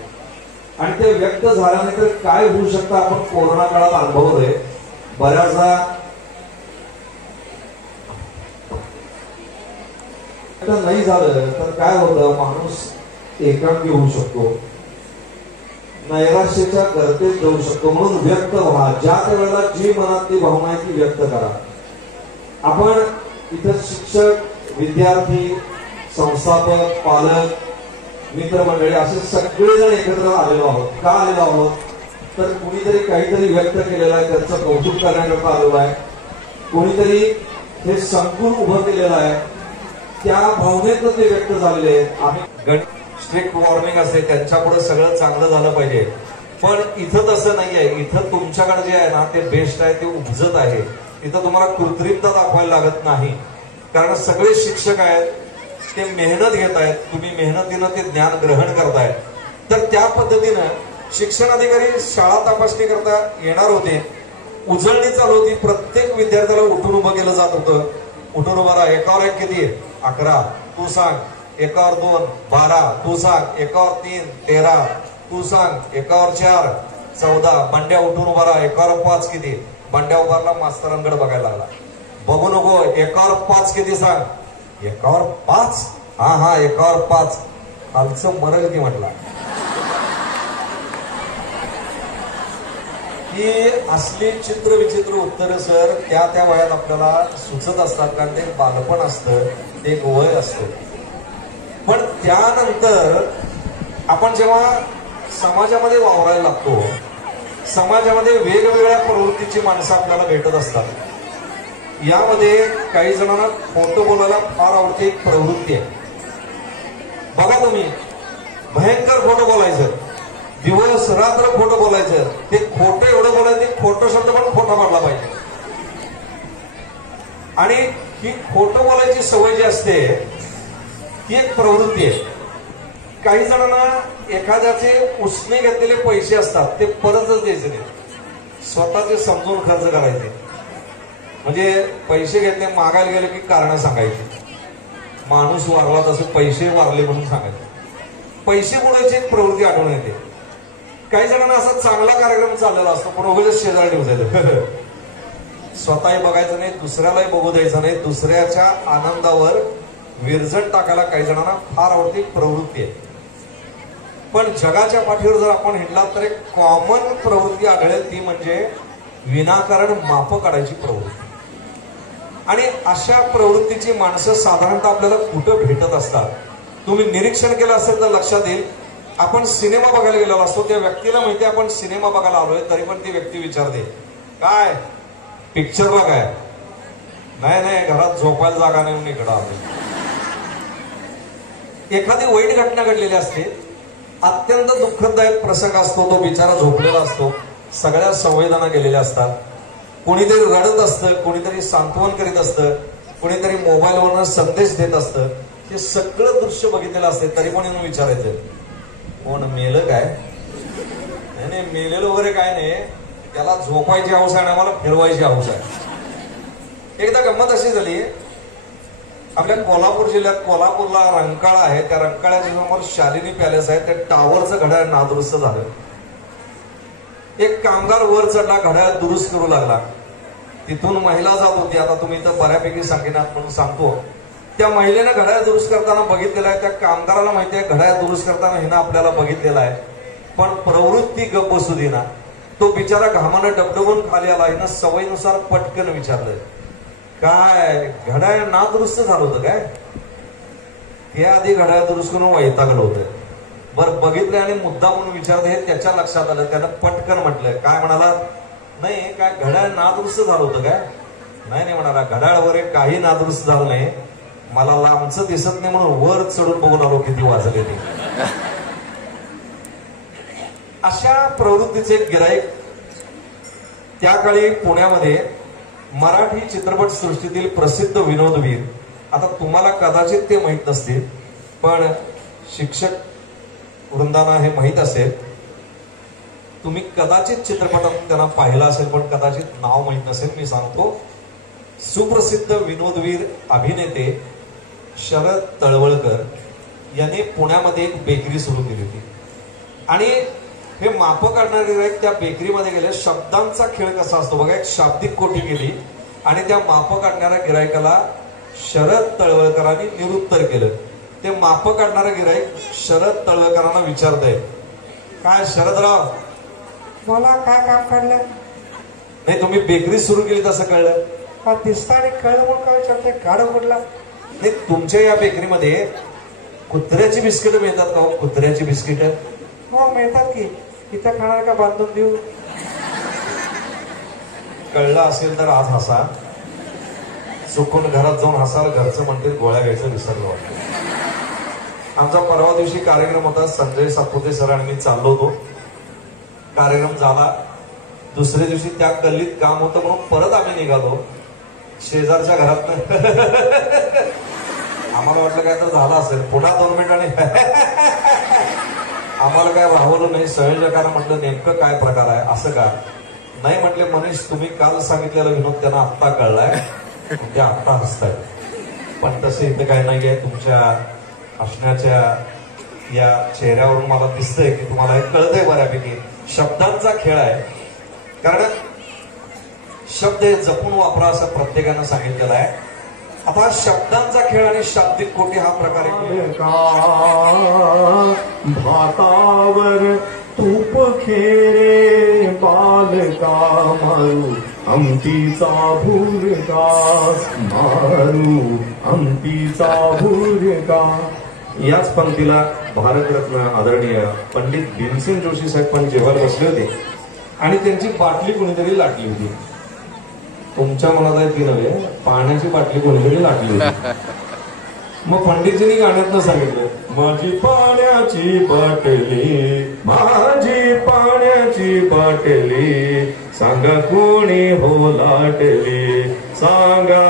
आणि ते व्यक्त झाल्यानंतर काय होऊ शकतं आपण कोरोना काळात अनुभवतोय. बऱ्याचदा नाही झालं तर काय होतं, माणूस एकांकी होऊ शकतो, नैराश्याच्या गर्तेत जाऊ शकतो. म्हणून व्यक्त व्हा, ज्या त्या वेळेला जी मनातली भावना आहे ती व्यक्त करा. आपण इथं शिक्षक, विद्यार्थी, संस्थापक, पालक, मित्रमंडळी असे सगळेजण एकत्र आलेलो आहोत. का आलेलो आहोत तर कुणीतरी काहीतरी व्यक्त केलेलं आहे, त्याचं कौतुक करण्याकरता आलेलो आहे. कोणीतरी हे संकुल उभं केलेलं आहे, त्या भावनेतनं ते व्यक्त झालेले आहेत. आम्ही स्ट्रिक्ट वॉर्निंग असते, त्यांच्या पुढे सगळं चांगलं झालं पाहिजे, पण इथं तसं नाहीये. इथं तुमच्याकडे जे आहे ना ते बेस्ट आहे, ते उपजत आहे. इथं तुम्हाला कृत्रिमता दाखवायला लागत नाही, कारण सगळे शिक्षक आहेत, ते मेहनत घेत आहेत, तुम्ही मेहनतीनं ते ज्ञान ग्रहण करतायत. तर त्या पद्धतीनं शिक्षण अधिकारी शाळा तपासणी करता येणार होते. उजळणी चालू होती, प्रत्येक विद्यार्थ्याला उठून उभं केलं जात होतं. उठून उभा राहा, एकावर एक किती 11, तू सांग. एकावर 2 12, तू सांग. एकावर 3 13, तू सांग. 1वर 4 14. बंड्या उठून उभा राहा. 1वर 5 किती? बंड्या उभारला, मास्तरांकडे बघायला लागला. बघू नको. 1वर 5 किती सांग. 1वर 5. हा 1वर 5. खालचं मरेल की म्हटला. ही असली चित्र विचित्र उत्तर सर त्या वयात आपल्याला सुचत असतात, कारण ते बालपण असतं, ते एक वय असतं. पण त्यानंतर आपण जेव्हा समाजामध्ये वावरायला लागतो, समाजामध्ये वेगवेगळ्या प्रवृत्तीची माणसं आपल्याला भेटत असतात. यामध्ये काही जणांना खोटं बोलायला फार आवडते, एक प्रवृत्ती आहे. बघा तुम्ही, भयंकर खोटं बोलायचं, दिवस रात्र खोटं बोलायचं. ते खोटं एवढं बोलायचं, ते खोटं शब्द पण खोटा पडला पाहिजे. आणि ही खोटं बोलायची सवय जी असते ही एक प्रवृत्ती आहे. काही जणांना एखाद्याचे उसने घेतलेले पैसे असतात ते परतच द्यायचे नाही, स्वतःचे समजून खर्च करायचे. म्हणजे पैसे घेतले, मागायला गेले की कारण सांगायची. माणूस वारला तसं पैसे वारले म्हणून सांगायचे. पैसे बुडायची एक प्रवृत्ती आढळून येते. काही जणांना असा चांगला कार्यक्रम चाललेला असतो पण उगाच शेजारी ठेवायचं, स्वतःही बघायचं नाही, दुसऱ्यालाही बघू द्यायचं नाही. दुसऱ्याच्या आनंदावर विरजण टाकायला काही जणांना फार आवडती प्रवृत्ती आहे. पण जगाच्या पाठीवर जर आपण हिंडलात तर एक कॉमन प्रवृत्ती आढळेल, ती म्हणजे विनाकारण माप काढायची प्रवृत्ती. आणि अशा प्रवृत्तीची माणसं साधारणतः आपल्याला कुठं भेटत असतात. तुम्ही निरीक्षण केलं असेल तर लक्षात येईल. आपण सिनेमा बघायला गेलेलो असतो, त्या व्यक्तीला माहिती आपण सिनेमा बघायला आलोय, तरी पण ती व्यक्ती विचारते काय पिक्चर बघाय? नाही घरात झोपायला जागा नाही म्हणून इकडं आलोय. एखादी वाईट घटना घडलेली असते, अत्यंत दुःखदायक प्रसंग असतो, तो बिचारा झोपलेला असतो, सगळ्या संवेदना गेलेल्या असतात. कोणीतरी रडत असतं, कोणीतरी सांत्वन करीत असतं, कोणीतरी मोबाईलवरनं संदेश देत असतं. हे सगळं दृश्य बघितलेलं असते, तरी पण येऊन विचारायचं कोण मेलं काय? नाही मेलेलं वगैरे काय नाही, त्याला झोपायची हौस आहे आणि आम्हाला फिरवायची हौस आहे. एकदा गंमत अशी झाली, आपल्या कोल्हापूर जिल्ह्यात कोल्हापूरला रंकाळा आहे, त्या रंकाळ्याच्या समोर शालिनी पॅलेस आहे, त्या टावरचं घड्याळ नादुरुस्त झालं. एक कामगार वर चढला, घड्याळ दुरुस्त करू लागला. तिथून महिला जात होती. आता तुम्ही इथं बऱ्यापैकी सांगेनात म्हणून सांगतो, त्या महिलेनं घड्याळ दुरुस्त करताना बघितलेलं आहे, त्या कामगाराला माहिती आहे घड्याळ दुरुस्त करताना हिनं आपल्याला बघितलेलं आहे, पण प्रवृत्ती गप्प बसू देना. तो बिचारा घामानं डबडबून खाली आला. हिनं सवयीनुसार पटकन विचारलं काय घड्याळ नादुरुस्त झालं होतं काय? त्या आधी घड्याळ दुरुस्त करून वैतागलं होतं. बरं बघितलं आणि मुद्दा म्हणून विचारलं, हे त्याच्या लक्षात आलं. त्यानं पटकन म्हटलं काय म्हणाला? नाही काय घड्याळ नादुरुस्त झालं होतं काय? नाही म्हणाला, घड्याळ वगैरे काही नादुरुस्त झालं नाही, मला लांबचं दिसत नाही म्हणून वर चढून बघून आलो किती वाजले ते. अशा प्रवृत्तीचे गिराईक त्या काळी पुण्यामध्ये मराठी चित्रपट सृष्टीतील प्रसिद्ध विनोदवीर. आता तुम्हाला कदाचित ते माहीत नसतील, पण शिक्षक वृंदांना हे माहीत असेल. तुम्ही कदाचित चित्रपटात त्यांना पाहिलं असेल, पण कदाचित नाव माहीत नसेल. मी सांगतो, सुप्रसिद्ध विनोदवीर अभिनेते शरद तळवळकर यांनी पुण्यामध्ये एक बेकरी सुरू केली होती. आणि हे माप काढणारे गिराईक त्या बेकरीमध्ये गेले. शब्दांचा खेळ कसा असतो बघा, एक शाब्दिक कोठी केली आणि त्या माप काढणाऱ्या गिरायकाला शरद तळवळकरांनी निरुत्तर केलं. ते माप काढणारं गिराईक शरद तळवळकरांना विचारतंय काय शरदराव मला काय काम काढलं? नाही तुम्ही बेकरी सुरू केली तसं कळलं? हा दिसता आणि कळलं म्हणून काय विचारते? गाडव कुठला? नाही तुमच्या या बेकरीमध्ये कुत्र्याची बिस्किट मिळतात का? कुत्र्याची बिस्किट हो मिळतात की. इथं खाणार का बांधून देऊ? कळलं असेल तर आज हसा, चुकून घरात जाऊन हसाल, घरचं म्हणतील गोळ्या घ्यायचं विसरलो. आमचा परवा दिवशी कार्यक्रम होता, संजय सातपुते सर आणि मी चाललो होतो. कार्यक्रम झाला, दुसऱ्या दिवशी त्या गल्लीत काम होतं म्हणून परत आम्ही निघालो. शेजारच्या घरात आम्हाला वाटलं काय तर झालं असेल. पुन्हा 2 मिनिटांनी आम्हाला काय राहवलं नाही. संयोजकांना म्हटलं नेमकं काय प्रकार आहे, असं का? नाही म्हटले, मनीष तुम्ही काल सांगितलेला विनोद त्यांना आत्ता कळलाय, ते आत्ता हसताय. पण तसं इथं काय नाहीये, तुमच्या हसण्याच्या या चेहऱ्यावरून मला दिसतंय की तुम्हाला हे कळतंय बऱ्यापैकी. शब्दांचा खेळ आहे, कारण शब्द हे जपून वापरा असं प्रत्येकानं सांगितलेलं आहे. आता शब्दांचा खेळ आणि शाब्दिक कोटी हा प्रकार आहे. भातावर तूप खेरे बालका मारू आमटीचा भुरगा, मारू आमटीचा भुरगा. याच पंक्तीला भारतरत्न आदरणीय पंडित भीमसेन जोशी साहेब पण जेवायला बसले होते आणि त्यांची बाटली कोणीतरी लाटली होती. तुमच्या मनात आहे ती नव्हे, पाण्याची बाटली कोणीतरी लाटली होती. मग पंडितजींनी गाण्यातनं सांगितलं, माझी पाण्याची बाटली, माझी पाण्याची बाटली, सांगा कोणी हो लाटली, सांगा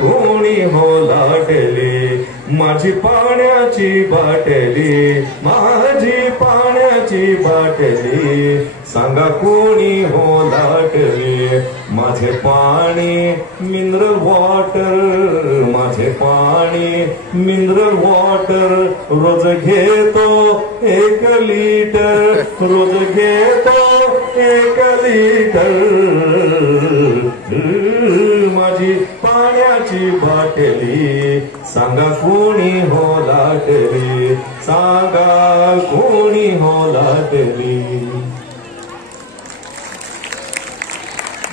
कोणी हो लाटली. माझी पाण्याची बाटली, माझी पाण्याची बाटली, सांगा कोणी हो लाटली. माझे पाणी मिनरल वॉटर, माझे पाणी मिनरल वॉटर, रोज घेतो 1 लिटर, रोज घेतो 1 लिटर. माझी पाण्याची बाटली, सांगा कोणी हो लाटली, सांगा कोणी हो लाटली.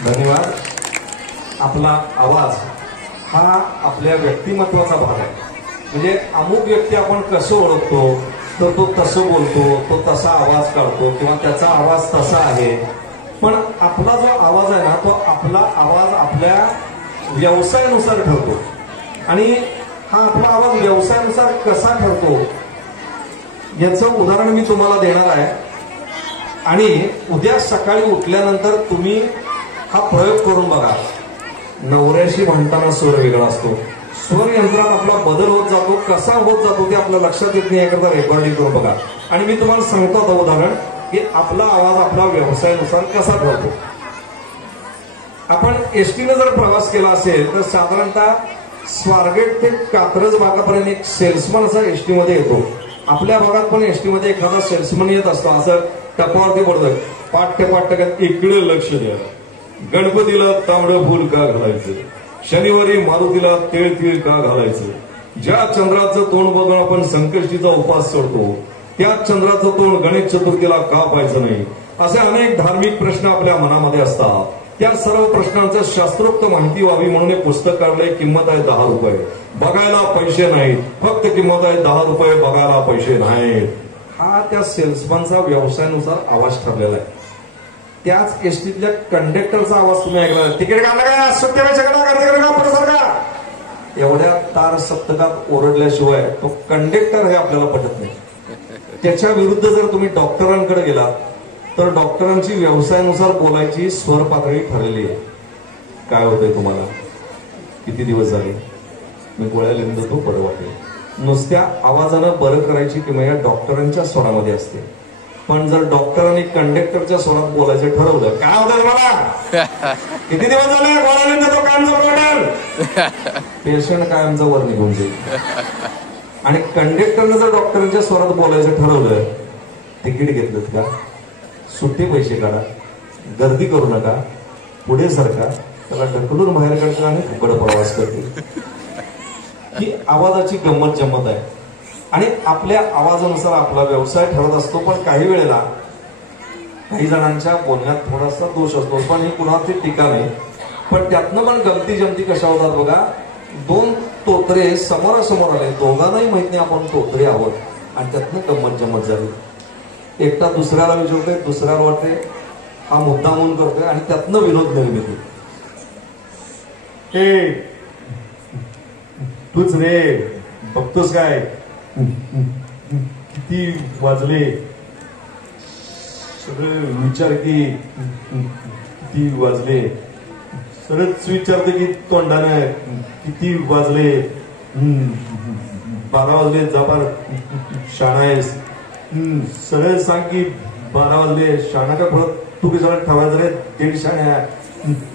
धन्यवाद. आपला आवाज हा आपल्या व्यक्तिमत्वाचा भाग आहे. म्हणजे अमुक व्यक्ती आपण कसं ओळखतो, तर तो तसं बोलतो, तो तसा आवाज काढतो किंवा त्याचा आवाज तसा आहे. पण आपला जो आवाज आहे ना, तो आपला आवाज आपल्या व्यवसायानुसार ठरतो. आणि हा आपला आवाज व्यवसायानुसार कसा ठरतो याचं उदाहरण मी तुम्हाला देणार आहे. आणि उद्या सकाळी उठल्यानंतर तुम्ही हा प्रयोग करून बघा. नवऱ्याशी म्हणताना स्वर वेगळा असतो, स्वर यंत्रात आपला बदल होत जातो, कसा होत जातो ते आपल्या लक्षात येत नाही. याकरता रेकॉर्डिंग करून बघा. आणि मी तुम्हाला सांगतो आता उदाहरण की आपला आवाज आपला व्यवसायानुसार कसा ठरतो. आपण एसटीने जर प्रवास केला असेल तर साधारणतः स्वारगेट ते कात्रज भागापर्यंत एक सेल्समन असा एसटी मध्ये येतो. आपल्या भागात पण एसटी मध्ये एखादा सेल्समन येत असतो. असं टपावरती पडतोय, पाठ्यपाठ्यात इकडे लक्ष द्या, गणपतीला तांबडं फुल का घालायचं, शनिवारी मारुतीला तेळ तीळ का घालायचं, ज्या चंद्राचं तोंड बघून आपण संकष्टीचा उपास सोडतो त्याच चंद्राचं तोंड गणेश चतुर्थीला का पाहायचं नाही. असे अनेक धार्मिक प्रश्न आपल्या मनामध्ये असतात. त्या सर्व प्रश्नांचं शास्त्रोक्त माहिती व्हावी म्हणून हे पुस्तक काढलंय. किंमत आहे 10 रुपये, बघायला पैसे नाहीत, फक्त किंमत आहे 10 रुपये, बघायला पैसे नाहीत. हा त्या सेल्समनचा व्यवसायानुसार आवाज ठरलेला आहे. त्याच एसटीतल्या कंडक्टरचा आवाज तुम्ही ऐकला, तिकीट काढलं का, सत्तेचा एवढ्या तार सप्तकात ओरडल्याशिवाय तो कंडक्टर हे आपल्याला पटत नाही. त्याच्या विरुद्ध जर तुम्ही डॉक्टरांकडे गेला तर डॉक्टरांची व्यवसायानुसार बोलायची स्वर पातळी ठरलेली आहे. काय होतंय तुम्हाला, किती दिवस झाले, मी गोळ्या लिहून देतो, बरं वाटेल. नुसत्या आवाजानं बरं करायची किंवा या डॉक्टरांच्या स्वरामध्ये असते. पण जर डॉक्टरांनी कंडक्टरच्या स्वरात बोलायचं ठरवलं, काय होतं तुम्हाला, किती दिवस झाले गोळ्या लिहून देतो, कायमचं वाटेल, पेशंट कायमचा वर निघून जाईल. आणि कंडक्टरने जर डॉक्टरांच्या स्वरात बोलायचं ठरवलं, तिकीट घेतलं का, सुट्टे पैसे काढा, गर्दी करू नका, पुढे सरका, त्याला ढकलून बाहेर काढता आणि फुकट प्रवास करते. ही आवाजाची गंमत जम्मत आहे. आणि आपल्या आवाजानुसार आपला व्यवसाय ठरत असतो. पण काही वेळेला काही जणांच्या बोलण्यात थोडासा दोष असतो, पण ही कुणाची टीका नाही. पण त्यातनं पण गमती जमती कशा होतात बघा. 2 तोत्रे समोरासमोर आले, दोघांनाही माहित नाही आपण तोत्रे आहोत, आणि त्यातनं गंमत जम्मत झाली. एकटा दुसऱ्याला विचारतोय, दुसऱ्याला वाटते हा मुद्दा म्हणून करतोय, आणि त्यातनं विरोध निर्मिती. हे तूच रे, बघतोस काय किती वाजले, सगळं विचार की किती वाजले, सरळच विचारते की तोंडाने किती वाजले, 12 वाजले, जबर शाणा आहेस, सरळ सांग की 12 वाजले, शाणा का फळत तू की सगळं ठेवायचं रे, 1.5 शाण्या,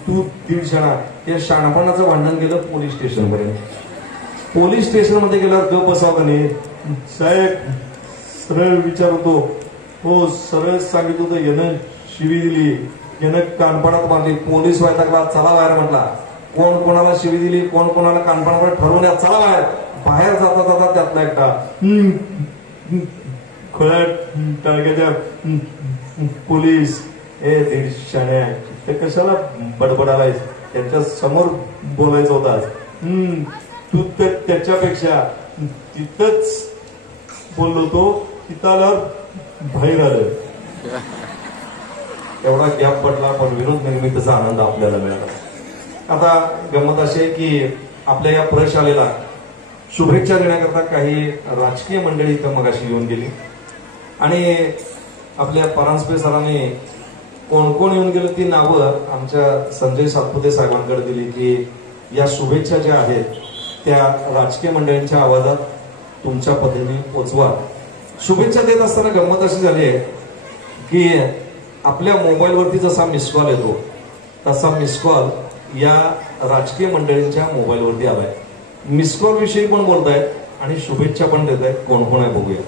तू 1.5 शाणा. या शाणापणाचं भांडण गेलं पोलीस स्टेशन पर्यंत. पोलीस स्टेशन मध्ये गेल्यावर गप बसावं का नाही, साहेब सरळ विचारतो. हो सरळ सांगित होतं, यानं शिवी दिली, यानं कानपणात मारली. पोलीस वैतागला, चला बाहेर म्हटला. कोण कोणाला शिवी दिली, कोण कोणाला कानपणात ठरवून या, चला बाहेर. बाहेर जाता जाता त्यातला एकटा खोळ्या टाळक्याच्या पोलीस, हे दीडशाने ते कशाला बडबडालायस, त्यांच्या समोर बोलायचं होतं. तू तर त्याच्यापेक्षा तिथंच बोललो तो, तिथं आल्यावर बाहेर आलं. एवढा गॅप पडला, पण विनोद निर्मितीचा आनंद आपल्याला मिळाला. आता गंमत अशी आहे की आपल्या या प्रशालेला शुभेच्छा देण्याकरता काही राजकीय मंडळी इथं मगाशी येऊन गेली आणि आपल्या परांजपे सरांनी कोण कोण येऊन गेलं ती नावं आमच्या संजय सातपुते साहेबांकडे दिली की या शुभेच्छा ज्या आहेत त्या राजकीय मंडळींच्या आवाजात तुमच्या पद्धतीने पोचवा. शुभेच्छा देत असताना गंमत अशी झाली आहे की आपल्या मोबाईलवरती जसा मिस कॉल येतो तसा मिस कॉल या राजकीय मंडळींच्या मोबाईलवरती आलाय. मिस कॉल विषयी पण बोलतायत आणि शुभेच्छा पण देत आहेत. कोण कोण आहे बघूया.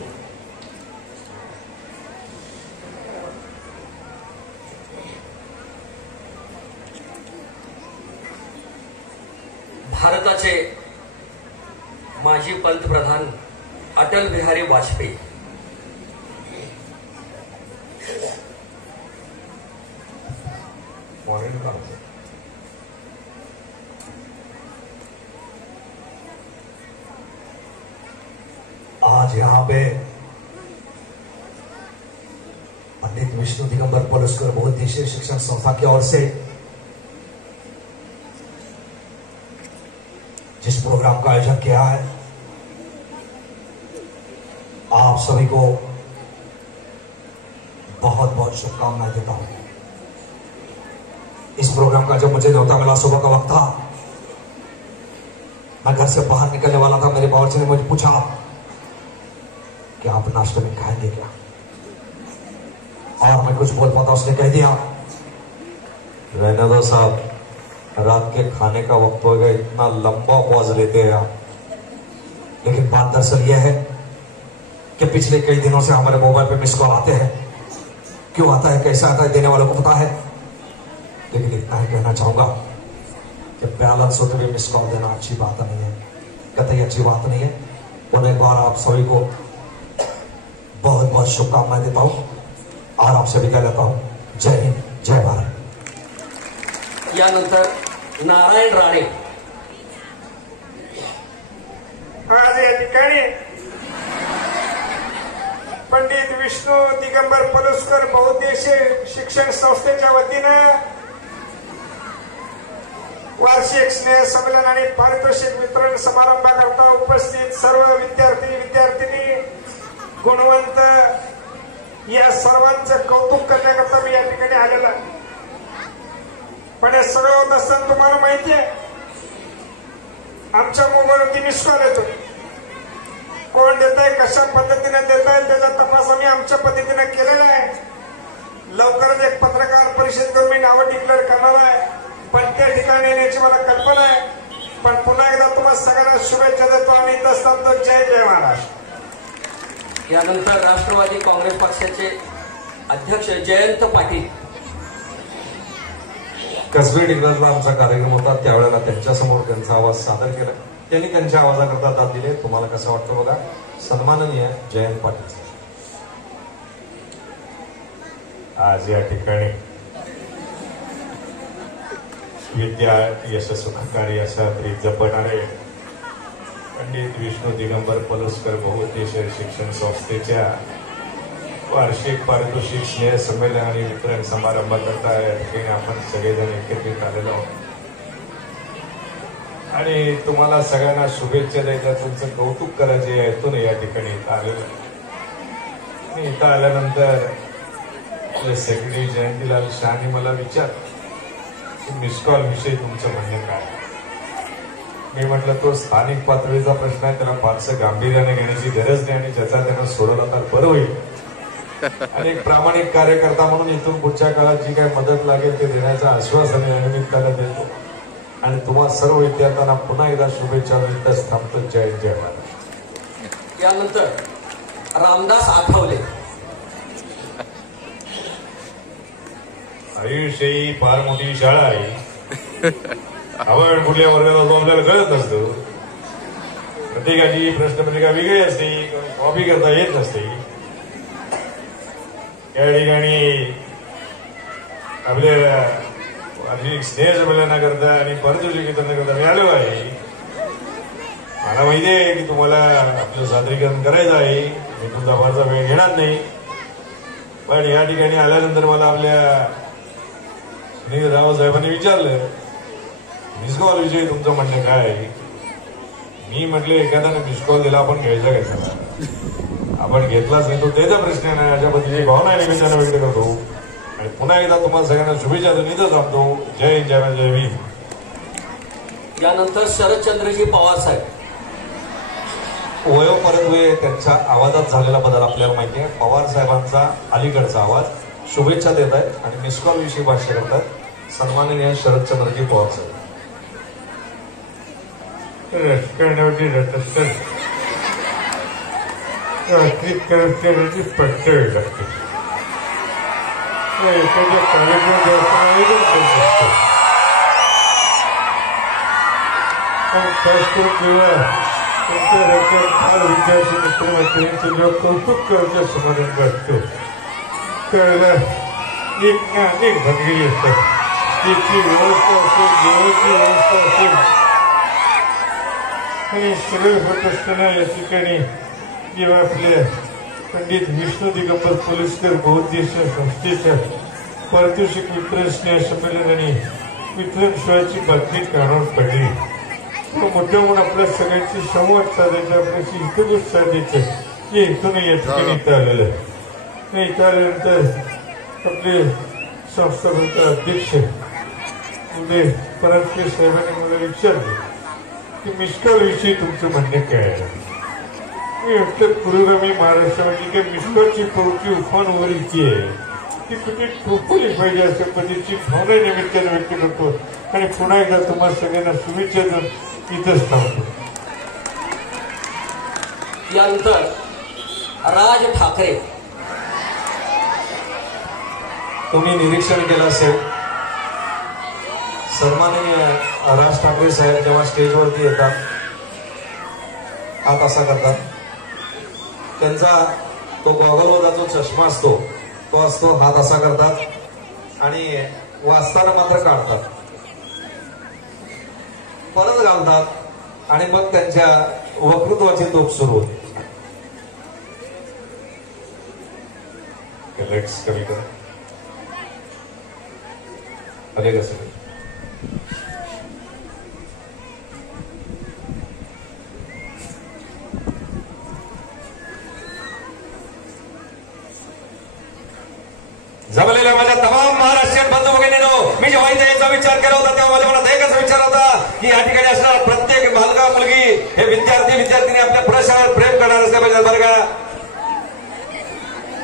भारताचे माजी पंतप्रधान अटल बिहारी वाजपेयी आज यहाँ पे पंडित विष्णु दिगंबर पुरस्कार बहुउद्देशीय शिक्षण संस्था की ओर से जिस प्रोग्राम का आयोजन किया है, आप सभी को बहुत बहुत शुभकामनाएं देता हूं. इस प्रोग्राम का जब मुझे न्योता मिला, सुबह का वक्त था, मैं घर से बाहर निकलने वाला था. मेरे बावर्ची ने मुझे पूछा कि आप नाश्ते में खाएंगे क्या, और मैं कुछ बोल पाता. उसने कह दिया, रहने दो साहब, रात के खाने का वक्त हो गया, इतना लंबा पॉज लेते हैं आप. लेकिन बात दरअसल यह है कि पिछले कई दिनों से हमारे मोबाइल पे मिस कॉल आते हैं. क्यों आता है, कैसे आता है, देने वालों को पता है. लेकिन इतना ही कहना चाहूंगा कि बैलेंस होते हुए मिस कॉल देना अच्छी बात नहीं है, कतई अच्छी बात नहीं है. और एक बार आप सभी को बहुत बहुत शुभकामनाएं देता हूं और आपसे विदा लेता हूं. जय हिंद, जय भारत. यानंतर नारायण राणे. आज या ठिकाणी पंडित विष्णू दिगंबर पुरस्कार बहुउद्देशीय शिक्षण संस्थेच्या वतीनं वार्षिक स्नेह संमेलन आणि पारितोषिक वितरण समारंभाकरता उपस्थित सर्व विद्यार्थी विद्यार्थिनी गुणवंत या सर्वांचं कौतुक करण्याकरता मी या ठिकाणी आलेला. पण हे सगळं होत असताना तुम्हाला माहिती आहे, आमच्या मोबाईलवरती मिस कॉल येतो. कोण देत आहे, कशा पद्धतीने देत आहे, त्याचा तपास आम्ही आमच्या पद्धतीने केलेला आहे. लवकरच एक पत्रकार परिषद करून मी नावं डिक्लेअर करणार आहे, पण त्या ठिकाणी येण्याची मला कल्पना आहे. पण पुन्हा एकदा तुम्हाला सगळ्यांना शुभेच्छा देतो आणि इथं असतात तर जय जय महाराष्ट्र. यानंतर राष्ट्रवादी काँग्रेस पक्षाचे अध्यक्ष जयंत पाटील. कसबे डिग्रजला आमचा कार्यक्रम होता, त्यावेळेला त्यांच्यासमोर त्यांचा आवाज सादर केला. त्यांनी त्यांच्या आवाजाकरता दाद दिले. तुम्हाला कसं वाटतं बघा. सन्माननीय जयंत पाटील. आज या ठिकाणी विद्या यश सुखकारी अशा तरी जपणारे पंडित विष्णू दिगंबर पलुस्कर बहुउद्देशीय शिक्षण संस्थेच्या वार्षिक पारितोषिक स्नेह संमेलन आणि वितरण समारंभाकरता या ठिकाणी आपण सगळेजण एकत्रित आलेलो आहोत आणि तुम्हाला सगळ्यांना शुभेच्छा द्यायच्या, तुमचं कौतुक करायचे हेतून या ठिकाणी इथं आलेलो. आणि इथं आल्यानंतर सेक्रेटरी जयंतीलाल शहाने मला विचार मिस कॉल विषयी तुमचं म्हणणं काय. मी म्हटलं तो स्थानिक पातळीचा प्रश्न आहे, त्याला फारसं गांभीर्याने घेण्याची गरज नाही आणि ज्याचा त्यांना सोडवला तर बरं होईल. आणि एक प्रामाणिक कार्यकर्ता म्हणून इथून पुढच्या काळात जी काही मदत लागेल ते देण्याचं आश्वासन या निमित्तानं देतो आणि तुम्हाला सर्व विद्यार्थ्यांना पुन्हा एकदा शुभेच्छा मिळताच थांबतो. जय जय महाराज. यानंतर रामदास आठवले. आयुष्य ही फार मोठी शाळा आहे. आपण कुठल्या वर्गाला जाऊन आपल्याला कळत नसतो. प्रत्येकाची प्रश्नपत्रिका वेगळी असते, कॉपी करता येत नसते. या ठिकाणी आपल्या अधिक स्नेहसंमेलन करता आणि पारितोषिक वितरण करता मिळालं आहे. मला माहिती आहे की तुम्हाला आपलं सादरीकरण करायचं आहे. मी तुमचा फारसा वेळ घेणार नाही. पण या ठिकाणी आल्यानंतर मला आपल्या सुनील रावसाहेबांनी विचारलं मिस कॉल विषयी तुमचं म्हणणं काय आहे. मी म्हटलं एखाद्याने मिस कॉल दिला आपण घ्यायचा घ्यायचा, आपण घेतलाच नाही तो त्याचा प्रश्न नाही. अशा पद्धतीची भावना निमित्तानं व्यक्त करतो आणि पुन्हा एकदा तुम्हाला सगळ्यांना शुभेच्छा देऊन इथं थांबतो. जय हिंद, जय जय भीम. यानंतर शरदचंद्रजी पवार साहेब. वयोपरत्वे त्यांच्या आवाजात झालेला बदल आपल्याला माहिती आहे. पवार साहेबांचा अलीकडचा आवाज शुभेच्छा देत आहेत आणि मिस कॉल विषयी भाष्य करतात सन्माननीय शरदचंद्रजी पवार साहेब. राजकारणावरती रटस्तर रात्री कर्मचाऱ्याची पडतळ लागते. एखाद्या कार्यक्रम खास करून जेव्हा तुमच्या राज्यात फार विद्यार्थी मित्रमैत्रिणींचं जेव्हा कौतुक करण्याचा समारंभ असतो त्यावेळेला एक ना अनेक भानगडी असतात. त्याची व्यवस्था असेल, जेवणाची व्यवस्था असेल आणि सगळं होत असताना या ठिकाणी जेव्हा आपल्या पंडित विष्णू दिगंबर पोलिसकर बहुउद्देशीय संस्थेच्या पारितोषिक वितरण स्नेहसंमेलन आणि वितरण सोहळ्याची बातमी कानावर पडली. मोठ्या म्हणून आपल्या सगळ्यांची संवाद साधायचा, आपल्याशी हितगुज साधायचं हे हेतून या ठिकाणी इथं आलेलं आहे. इथं आल्यानंतर आपले संस्थापक अध्यक्ष उदय परांजपे साहेबांनी मला विचारले की मिसकॉल विषयी तुमचं म्हणणं काय आहे. मी म्हटलं पुरोगामी महाराष्ट्रामध्ये काही मिसकॉलची प्रवृत्ती उफाणवर इतकी आहे ती कुठे ठोकवली पाहिजे अशा पद्धतीची भावना निमित्ताने व्यक्त करतो आणि पुन्हा एकदा तुम्हाला सगळ्यांना शुभेच्छा देऊन इथंच थांबतो. यानंतर राज ठाकरे. तुम्ही निरीक्षण केलं असेल सन्माननीय राज ठाकरे साहेब जेव्हा स्टेजवरती येतात हात असा करतात. त्यांचा तो गॉगलवरचा जो चष्मा असतो तो असतो, हात असा करतात आणि वाचताना मात्र काढतात, परत घालतात आणि मग त्यांच्या वक्तृत्वाची तोप सुरू होते. लाईट्स कमी करा. अरे कसं जमलेल्या माझ्या तमाम महाराष्ट्रीयन बंधू भगिनींनो, मी जेव्हा इथे याचा विचार केला होता तेव्हा माझ्या मनात एकच विचार होता की या ठिकाणी असणारा प्रत्येक मुलगा मुलगी हे विद्यार्थी आपल्या प्रशावर प्रेम करणार असले पाहिजे. बरं का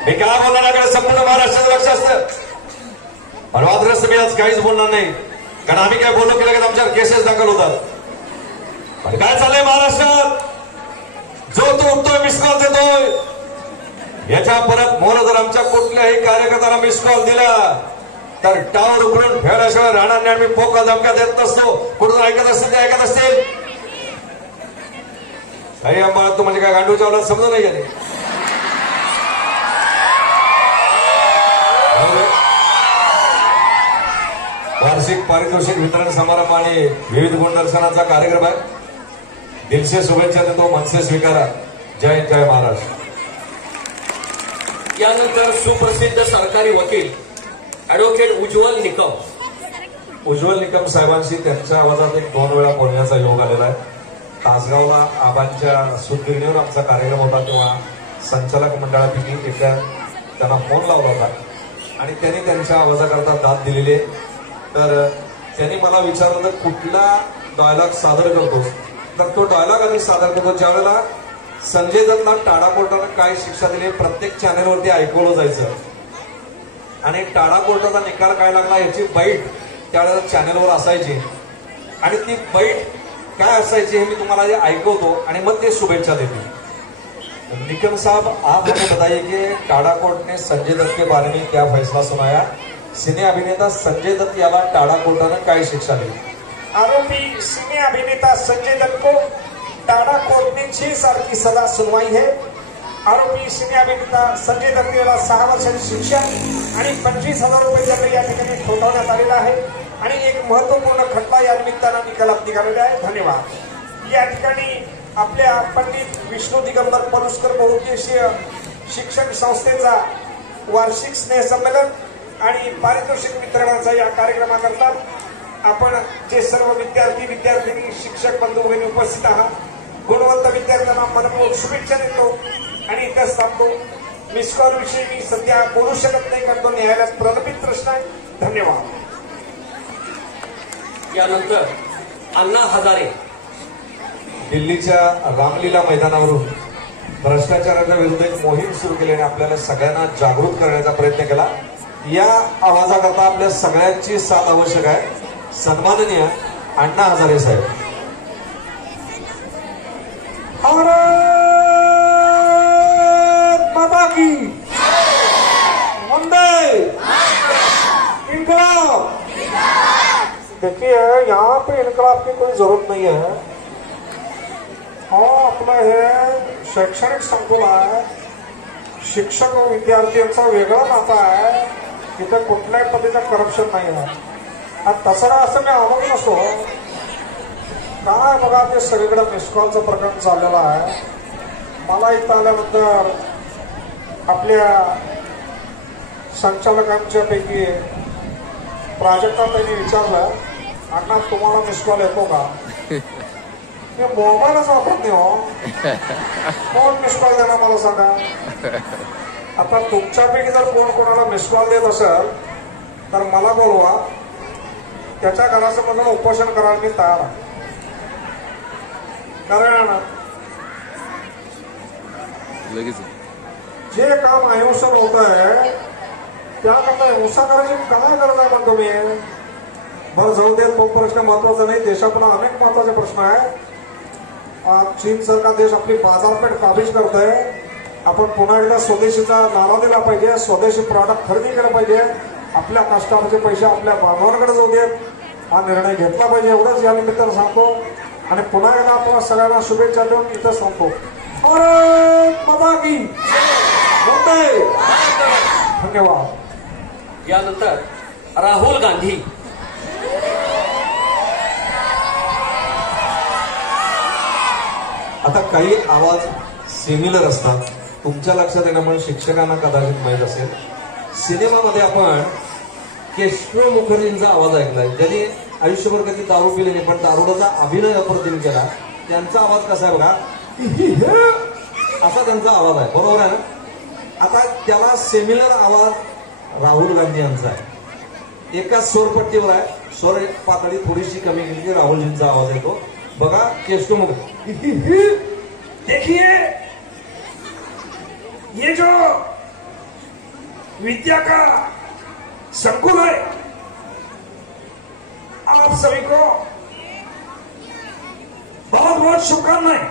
मी काय बोलण्याकडे संपूर्ण महाराष्ट्राचं लक्ष असतं. पण वादग्रस्त मी आज काहीच बोलणार नाही, कारण आम्ही काय बोललो की लगेच आमच्यावर केसेस दाखल होतात. पण काय चाललंय महाराष्ट्रात, जो तो उठतोय मिस कॉल देतोय. याच्या परत मोर जर आमच्या कुठल्याही कार्यकर्त्याला मिस कॉल दिला तर टावर उकळून फेरल्याशिवाय राहणार नाही. आम्ही पोका धमक्या देत नसतो. कुठून ऐकत असतील ते ऐकत असतील. काही आम्हाला तू म्हणजे काय गांडू चावला समजून नाही गेले. वार्षिक पारितोषिक वितरण समारंभ आणि विविध गुणदर्शनाचा कार्यक्रम आहे. दिलसे शुभेच्छा देतो, मनसे स्वीकारा. जय जय महाराष्ट्र. यानंतर सुप्रसिद्ध सरकारी वकील ऍडव्होकेट उज्ज्वल निकम. उज्ज्वल निकम साहेबांशी त्यांच्या आवाजात एक 2 वेळा बोलण्याचा योग आलेला आहे. तासगावला आबांच्या सुतगिरणीवर आमचा कार्यक्रम होता तेव्हा संचालक मंडळापैकी एकदा त्यांना फोन लावला होता आणि त्यांनी त्यांच्या आवाजाकरता दाद दिलेली आहे. तर त्यांनी मला विचारलं तर कुठला डायलॉग सादर करतो, तर तो डायलॉग आम्ही सादर करतो ज्यावेळेला संजय दत्तला टाडा कोर्टानं काय शिक्षा दिली प्रत्येक चॅनेलवरती ऐकवलं जायचं आणि टाडा कोर्टाचा निकाल काय लागला याची बाईट त्यावेळेला चॅनेलवर असायची आणि ती बाईट काय असायची हे मी तुम्हाला जे ऐकवतो आणि मग ते शुभेच्छा देते. निकम साहब, आप हमें बताइए कि टाडा कोर्ट ने संजय दत्त के बारे में क्या फैसला सुनाया? सिने अभिनेता संजय दत्त याला टाडा कोर्टानं काय शिक्षा दिली? आरोपी सिने अभिनेता संजय दत्त को टाडा कोर्ट ने 6 साल की सजा सुनवाई है। आरोपी सिने अभिनेता संजय दत्त याला 6 वर्षाची शिक्षा आणि 25,000 रुपये दंड या ठिकाणी ठोठावण्यात आलेला आहे आणि एक महत्वपूर्ण खटला या निमित्तानं निकालात निघालेला आहे। धन्यवाद। या ठिकाणी आपल्या पंडित विष्णू दिगंबर पलुस्कर बहुउद्देशीय शिक्षण संस्थेचा वार्षिक स्नेहसंमेलन आणि पारितोषिक वितरणाचा या कार्यक्रमाकरता आपण जे सर्व विद्यार्थी शिक्षक बंधू भगिनी उपस्थित आहात, गुणवंत विद्यार्थ्यांना मनपूर्वक शुभेच्छा देतो आणि इथंच थांबतो। मिस कॉल विषयी मी सध्या बोलू शकत नाही, कारण तो न्यायालयात प्रलंबित प्रश्न आहे। धन्यवाद। यानंतर अण्णा हजारे दिल्लीच्या रामलीला मैदानावरून भ्रष्टाचाराच्या विरुद्ध एक मोहीम सुरू केली आणि आपल्याला सगळ्यांना जागृत करण्याचा प्रयत्न केला। या आवाजाकरता आपल्या सगळ्यांची साथ आवश्यक आहे। सन्माननीय अण्णा हजारे साहेब। भारत माता की वंदे इनकलाब। देखिए, यहाँ पे इनकलाब की कोई जरूरत नहीं है। हाँ, आपलं हे शैक्षणिक संकुल आहे, शिक्षक व विद्यार्थ्यांचा वेगळा नाता आहे, इथं कुठल्याही पद्धतीचं करप्शन नाही आहे। तसं असं मी आवड नसतो काय, बघा ते सगळीकडे मिसकॉलचं प्रकरण चाललेलं आहे। मला इथं आल्यानंतर आपल्या संचालकांच्या पैकी प्राजक्ता त्यांनी विचारलं, अण्णा तुम्हाला मिसकॉल येतो का? मी मोबाईलच वापरत नाही हो, कोण मिसकॉल देणार मला सांगा? आता तुमच्यापैकी जर कोण कोणाला मिसकॉल देत असेल तर मला बोलवा, त्याच्या घराचं म्हणून उपोषण करायला मी तयार आहे। कारण जे काम अहिंसक होत आहे त्याकरता हिंसा करायची काय गरज आहे म्हणतो मी? बरं, जाऊ दे, तो प्रश्न महत्वाचा नाही। देशापुढे अनेक महत्वाचे प्रश्न आहेत। चीन सारखा देश आपली बाजारपेठ काबीज करतोय। आपण पुन्हा एकदा स्वदेशीचा नारा दिला पाहिजे, स्वदेशी प्रॉडक्ट खरेदी केलं पाहिजे, आपल्या कष्टाचे पैसे आपल्या बांधवांकडे जाऊ देत, हा निर्णय घेतला पाहिजे। एवढंच या निमित्तानं सांगतो आणि पुन्हा एकदा आपण सगळ्यांना शुभेच्छा देऊन इथं सांगतो, भारत माता की वंदे। धन्यवाद। यानंतर राहुल गांधी। आता काही आवाज सिमिलर असतात, तुमच्या लक्षात येण्यामुळे शिक्षकांना कदाचित माहीत असेल। सिनेमामध्ये आपण केशव मुखर्जींचा आवाज ऐकलाय, ज्यांनी आयुष्यभर कधी दारू पिली नाही पण दारुडाचा अभिनय अप्रतिम केला। त्यांचा आवाज कसा आहे बघा, असा त्यांचा आवाज आहे, बरोबर आहे ना? आता त्याला सिमिलर आवाज राहुल गांधी यांचा आहे। एकाच स्वरपट्टीवर आहे, स्वर पातळी थोडीशी कमी केली की राहुलजींचा आवाज येतो। बघा केशव मुखर्जी। देखिए, ये जो विद्या का संकुल है, आप सभी को बहुत बहुत शुभकामनाएं।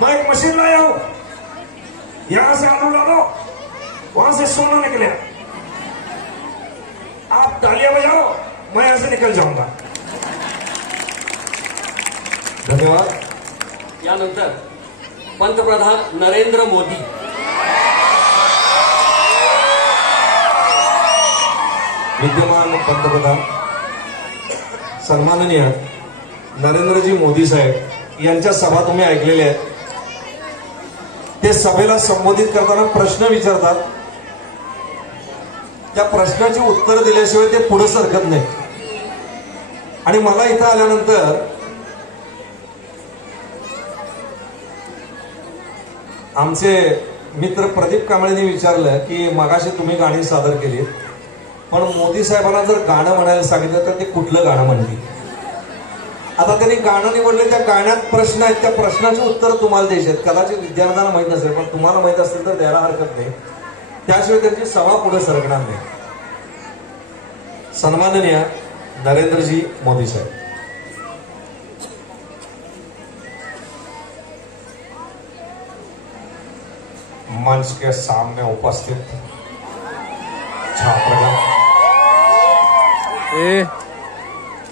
मैं एक मशीन लाया हूं, यहां से आलू डालो, वहां से सोना निकले। आप तालियां बजाओ, मैं यहां से निकल जाऊंगा। धन्यवाद। यानंतर पंतप्रधान नरेंद्र मोदी। विद्यमान पंतप्रधान सन्माननीय नरेंद्रजी मोदी साहेब यांच्या सभा तुम्ही ऐकलेल्या आहेत। ते सभेला संबोधित करताना प्रश्न विचारतात, त्या प्रश्नाची उत्तर दिल्याशिवाय ते पुढे सरकत नाही। आणि मला इथं आल्यानंतर आमचे मित्र प्रदीप कांबळेंनी विचारलं की मगाशी तुम्ही गाणी सादर केली, पण मोदी साहेबांना जर गाणं म्हणायला सांगितलं तर ते कुठलं गाणं म्हणतील? आता त्यांनी गाणं निवडले, त्या गाण्यात प्रश्न आहेत, त्या प्रश्नाचे उत्तर तुम्हाला द्यायचे आहेत। कदाचित विद्यार्थ्यांना माहित नसेल, पण तुम्हाला माहित असेल तर द्यायला हरकत नाही, त्याशिवाय त्यांची सभा पुढे सरकणार नाही। सन्माननीय नरेंद्रजी मोदी साहेब। मंच के सामने उपस्थित छात्रगण,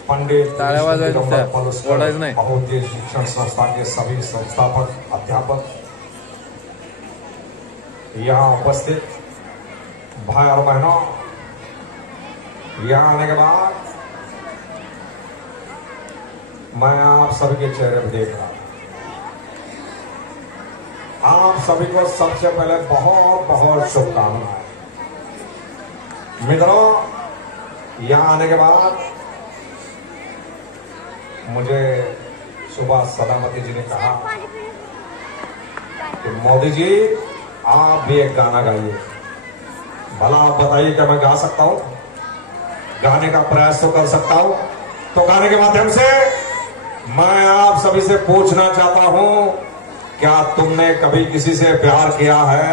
पंडित दिगंबर पलुस्कर बहुउद्देश्य शिक्षण संस्था के सभी संस्थापक, अध्यापक, यहाँ उपस्थित भाई और बहनों, यहाँ आने के बाद मैं आप सभी के चेहरे पर देख रहा हूं। आप सभी को सबसे पहले बहुत बहुत शुभकामनाएं। मित्रों, यहाँ आने के बाद मुझे सुबह सदामती जी ने कहा कि मोदी जी आप भी एक गाना गाइए। भला आप बताइए क्या मैं गा सकता हूं? गाने का प्रयास तो कर सकता हूं। तो गाने के माध्यम से मैं आप सभी से पूछना चाहता हूं, क्या तुमने कभी किसी से प्यार किया है?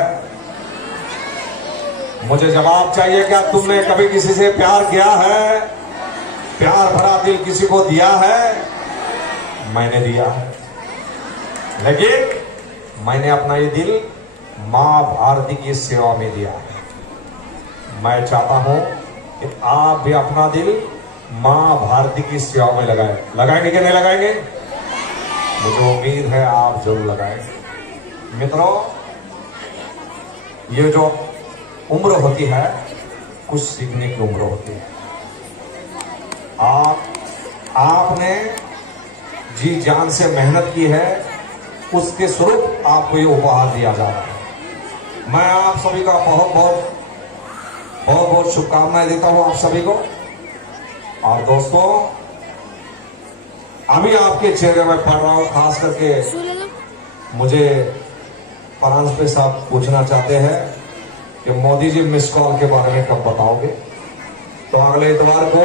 मुझे जवाब चाहिए। क्या तुमने कभी किसी से प्यार किया है? प्यार भरा दिल किसी को दिया है? मैंने दिया है, लेकिन मैंने अपना ये दिल मां भारती की सेवा में दिया है। मैं चाहता हूं कि आप भी अपना दिल मां भारती की सेवा में लगाएंगे कि नहीं लगाएंगे? मुझे उम्मीद है आप जरूर लगाएंगे। मित्रों, ये जो उम्र होती है, कुछ सीखने की उम्र होती है। आपने जी जान से मेहनत की है, उसके स्वरूप आपको ये उपहार दिया जा रहा है। मैं आप सभी का बहुत बहुत शुभकामनाएं देता हूं आप सभी को। और दोस्तों, अभी आपके चेहरे में पढ़ रहा हूं, खास करके मुझे परांजपे साहब पूछना चाहते हैं कि मोदी जी मिस कॉल के बारे में कब बताओगे? तो अगले इतवार को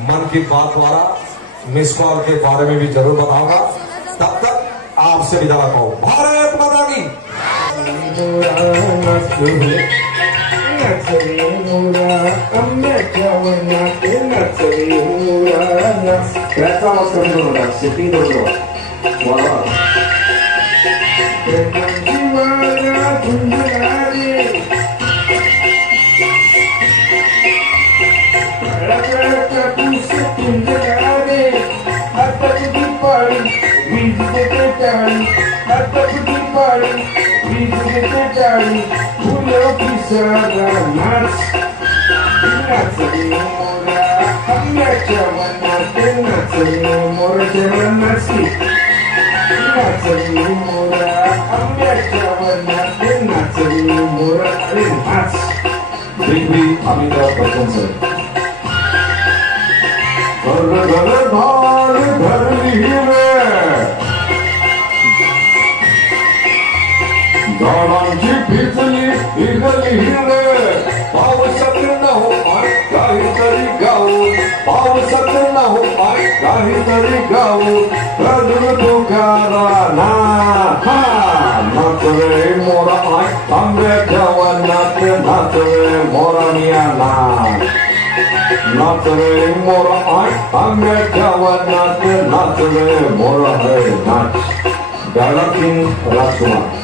मन की बात द्वारा मिस कॉल के बारे में भी जरूर बताऊंगा। तब तक आपसे विदा लेता हूं। भारत माता की। अमिताभ बच्चन सर झाडांची पिचली इगली हिरे, पावसात न हो काहीतरी गाऊ, पावसात न हो काहीतरी गाऊ, रजू तुकारा ना नाच रे मोरा आंब्याच्या वनात, नाच रे मोरानिया नाच रे मोरा आंब्याच्या वनात, नाच रे मोरा है नाच। गाण्यातील राजकुमार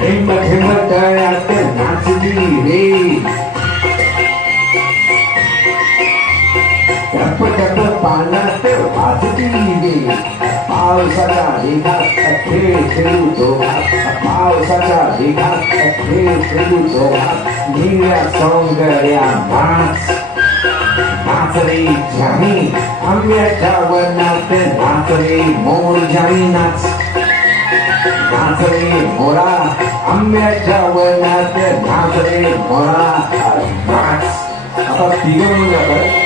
हिम्मत नाचली रे, टप टप पाण्यात वाजली रे, पावसाच्या ढिगात खेळू दोघात, पावसाच्या ढिगात खेळू दोघात, निळ्या सौंदर्या नाच नाच रे जामी, आंब्याच्या वनात नाच रे मोर जामी नाच, नाच रे मोरा आंब्याच्या वनात, नाच रे मोरा नाच। आता तिघं म्हणून जातात।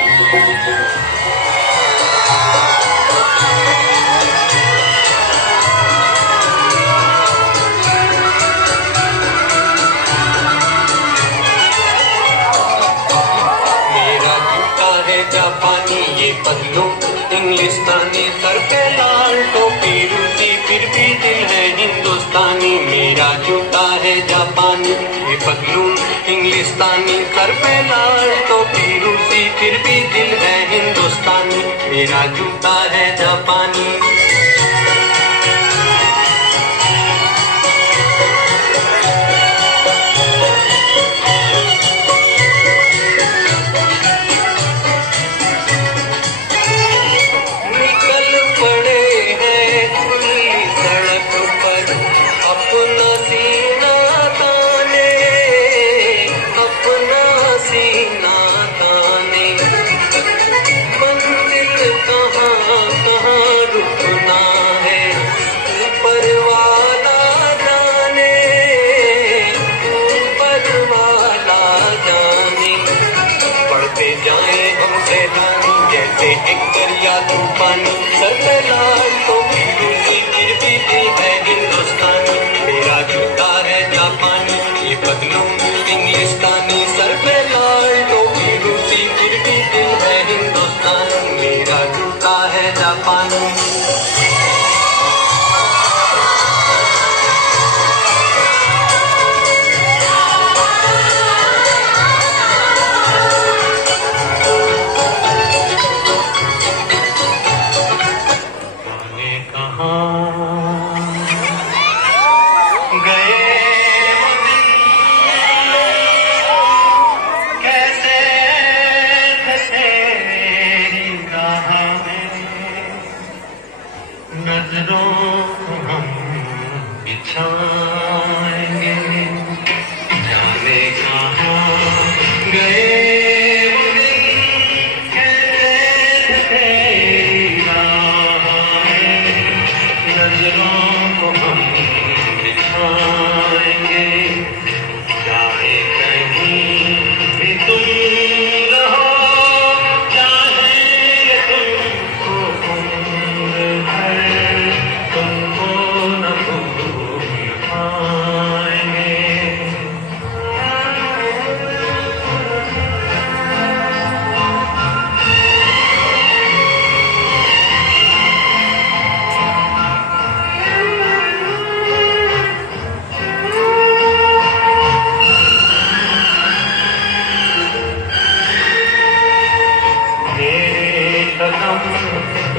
जापानी ये पल्लू इंग्लिस्तानी, सर पे लाल टोपी रूसी, फिर भी दिल है हिंदुस्तानी। मेरा जूता है जापानी ये पल्लू इंग्लिस्तानी, सर पे लाल टोपी रूसी, फिर भी दिल है हिंदुस्तानी। मेरा जूता है जापानी।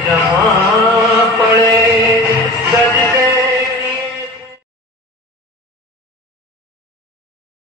जहाँ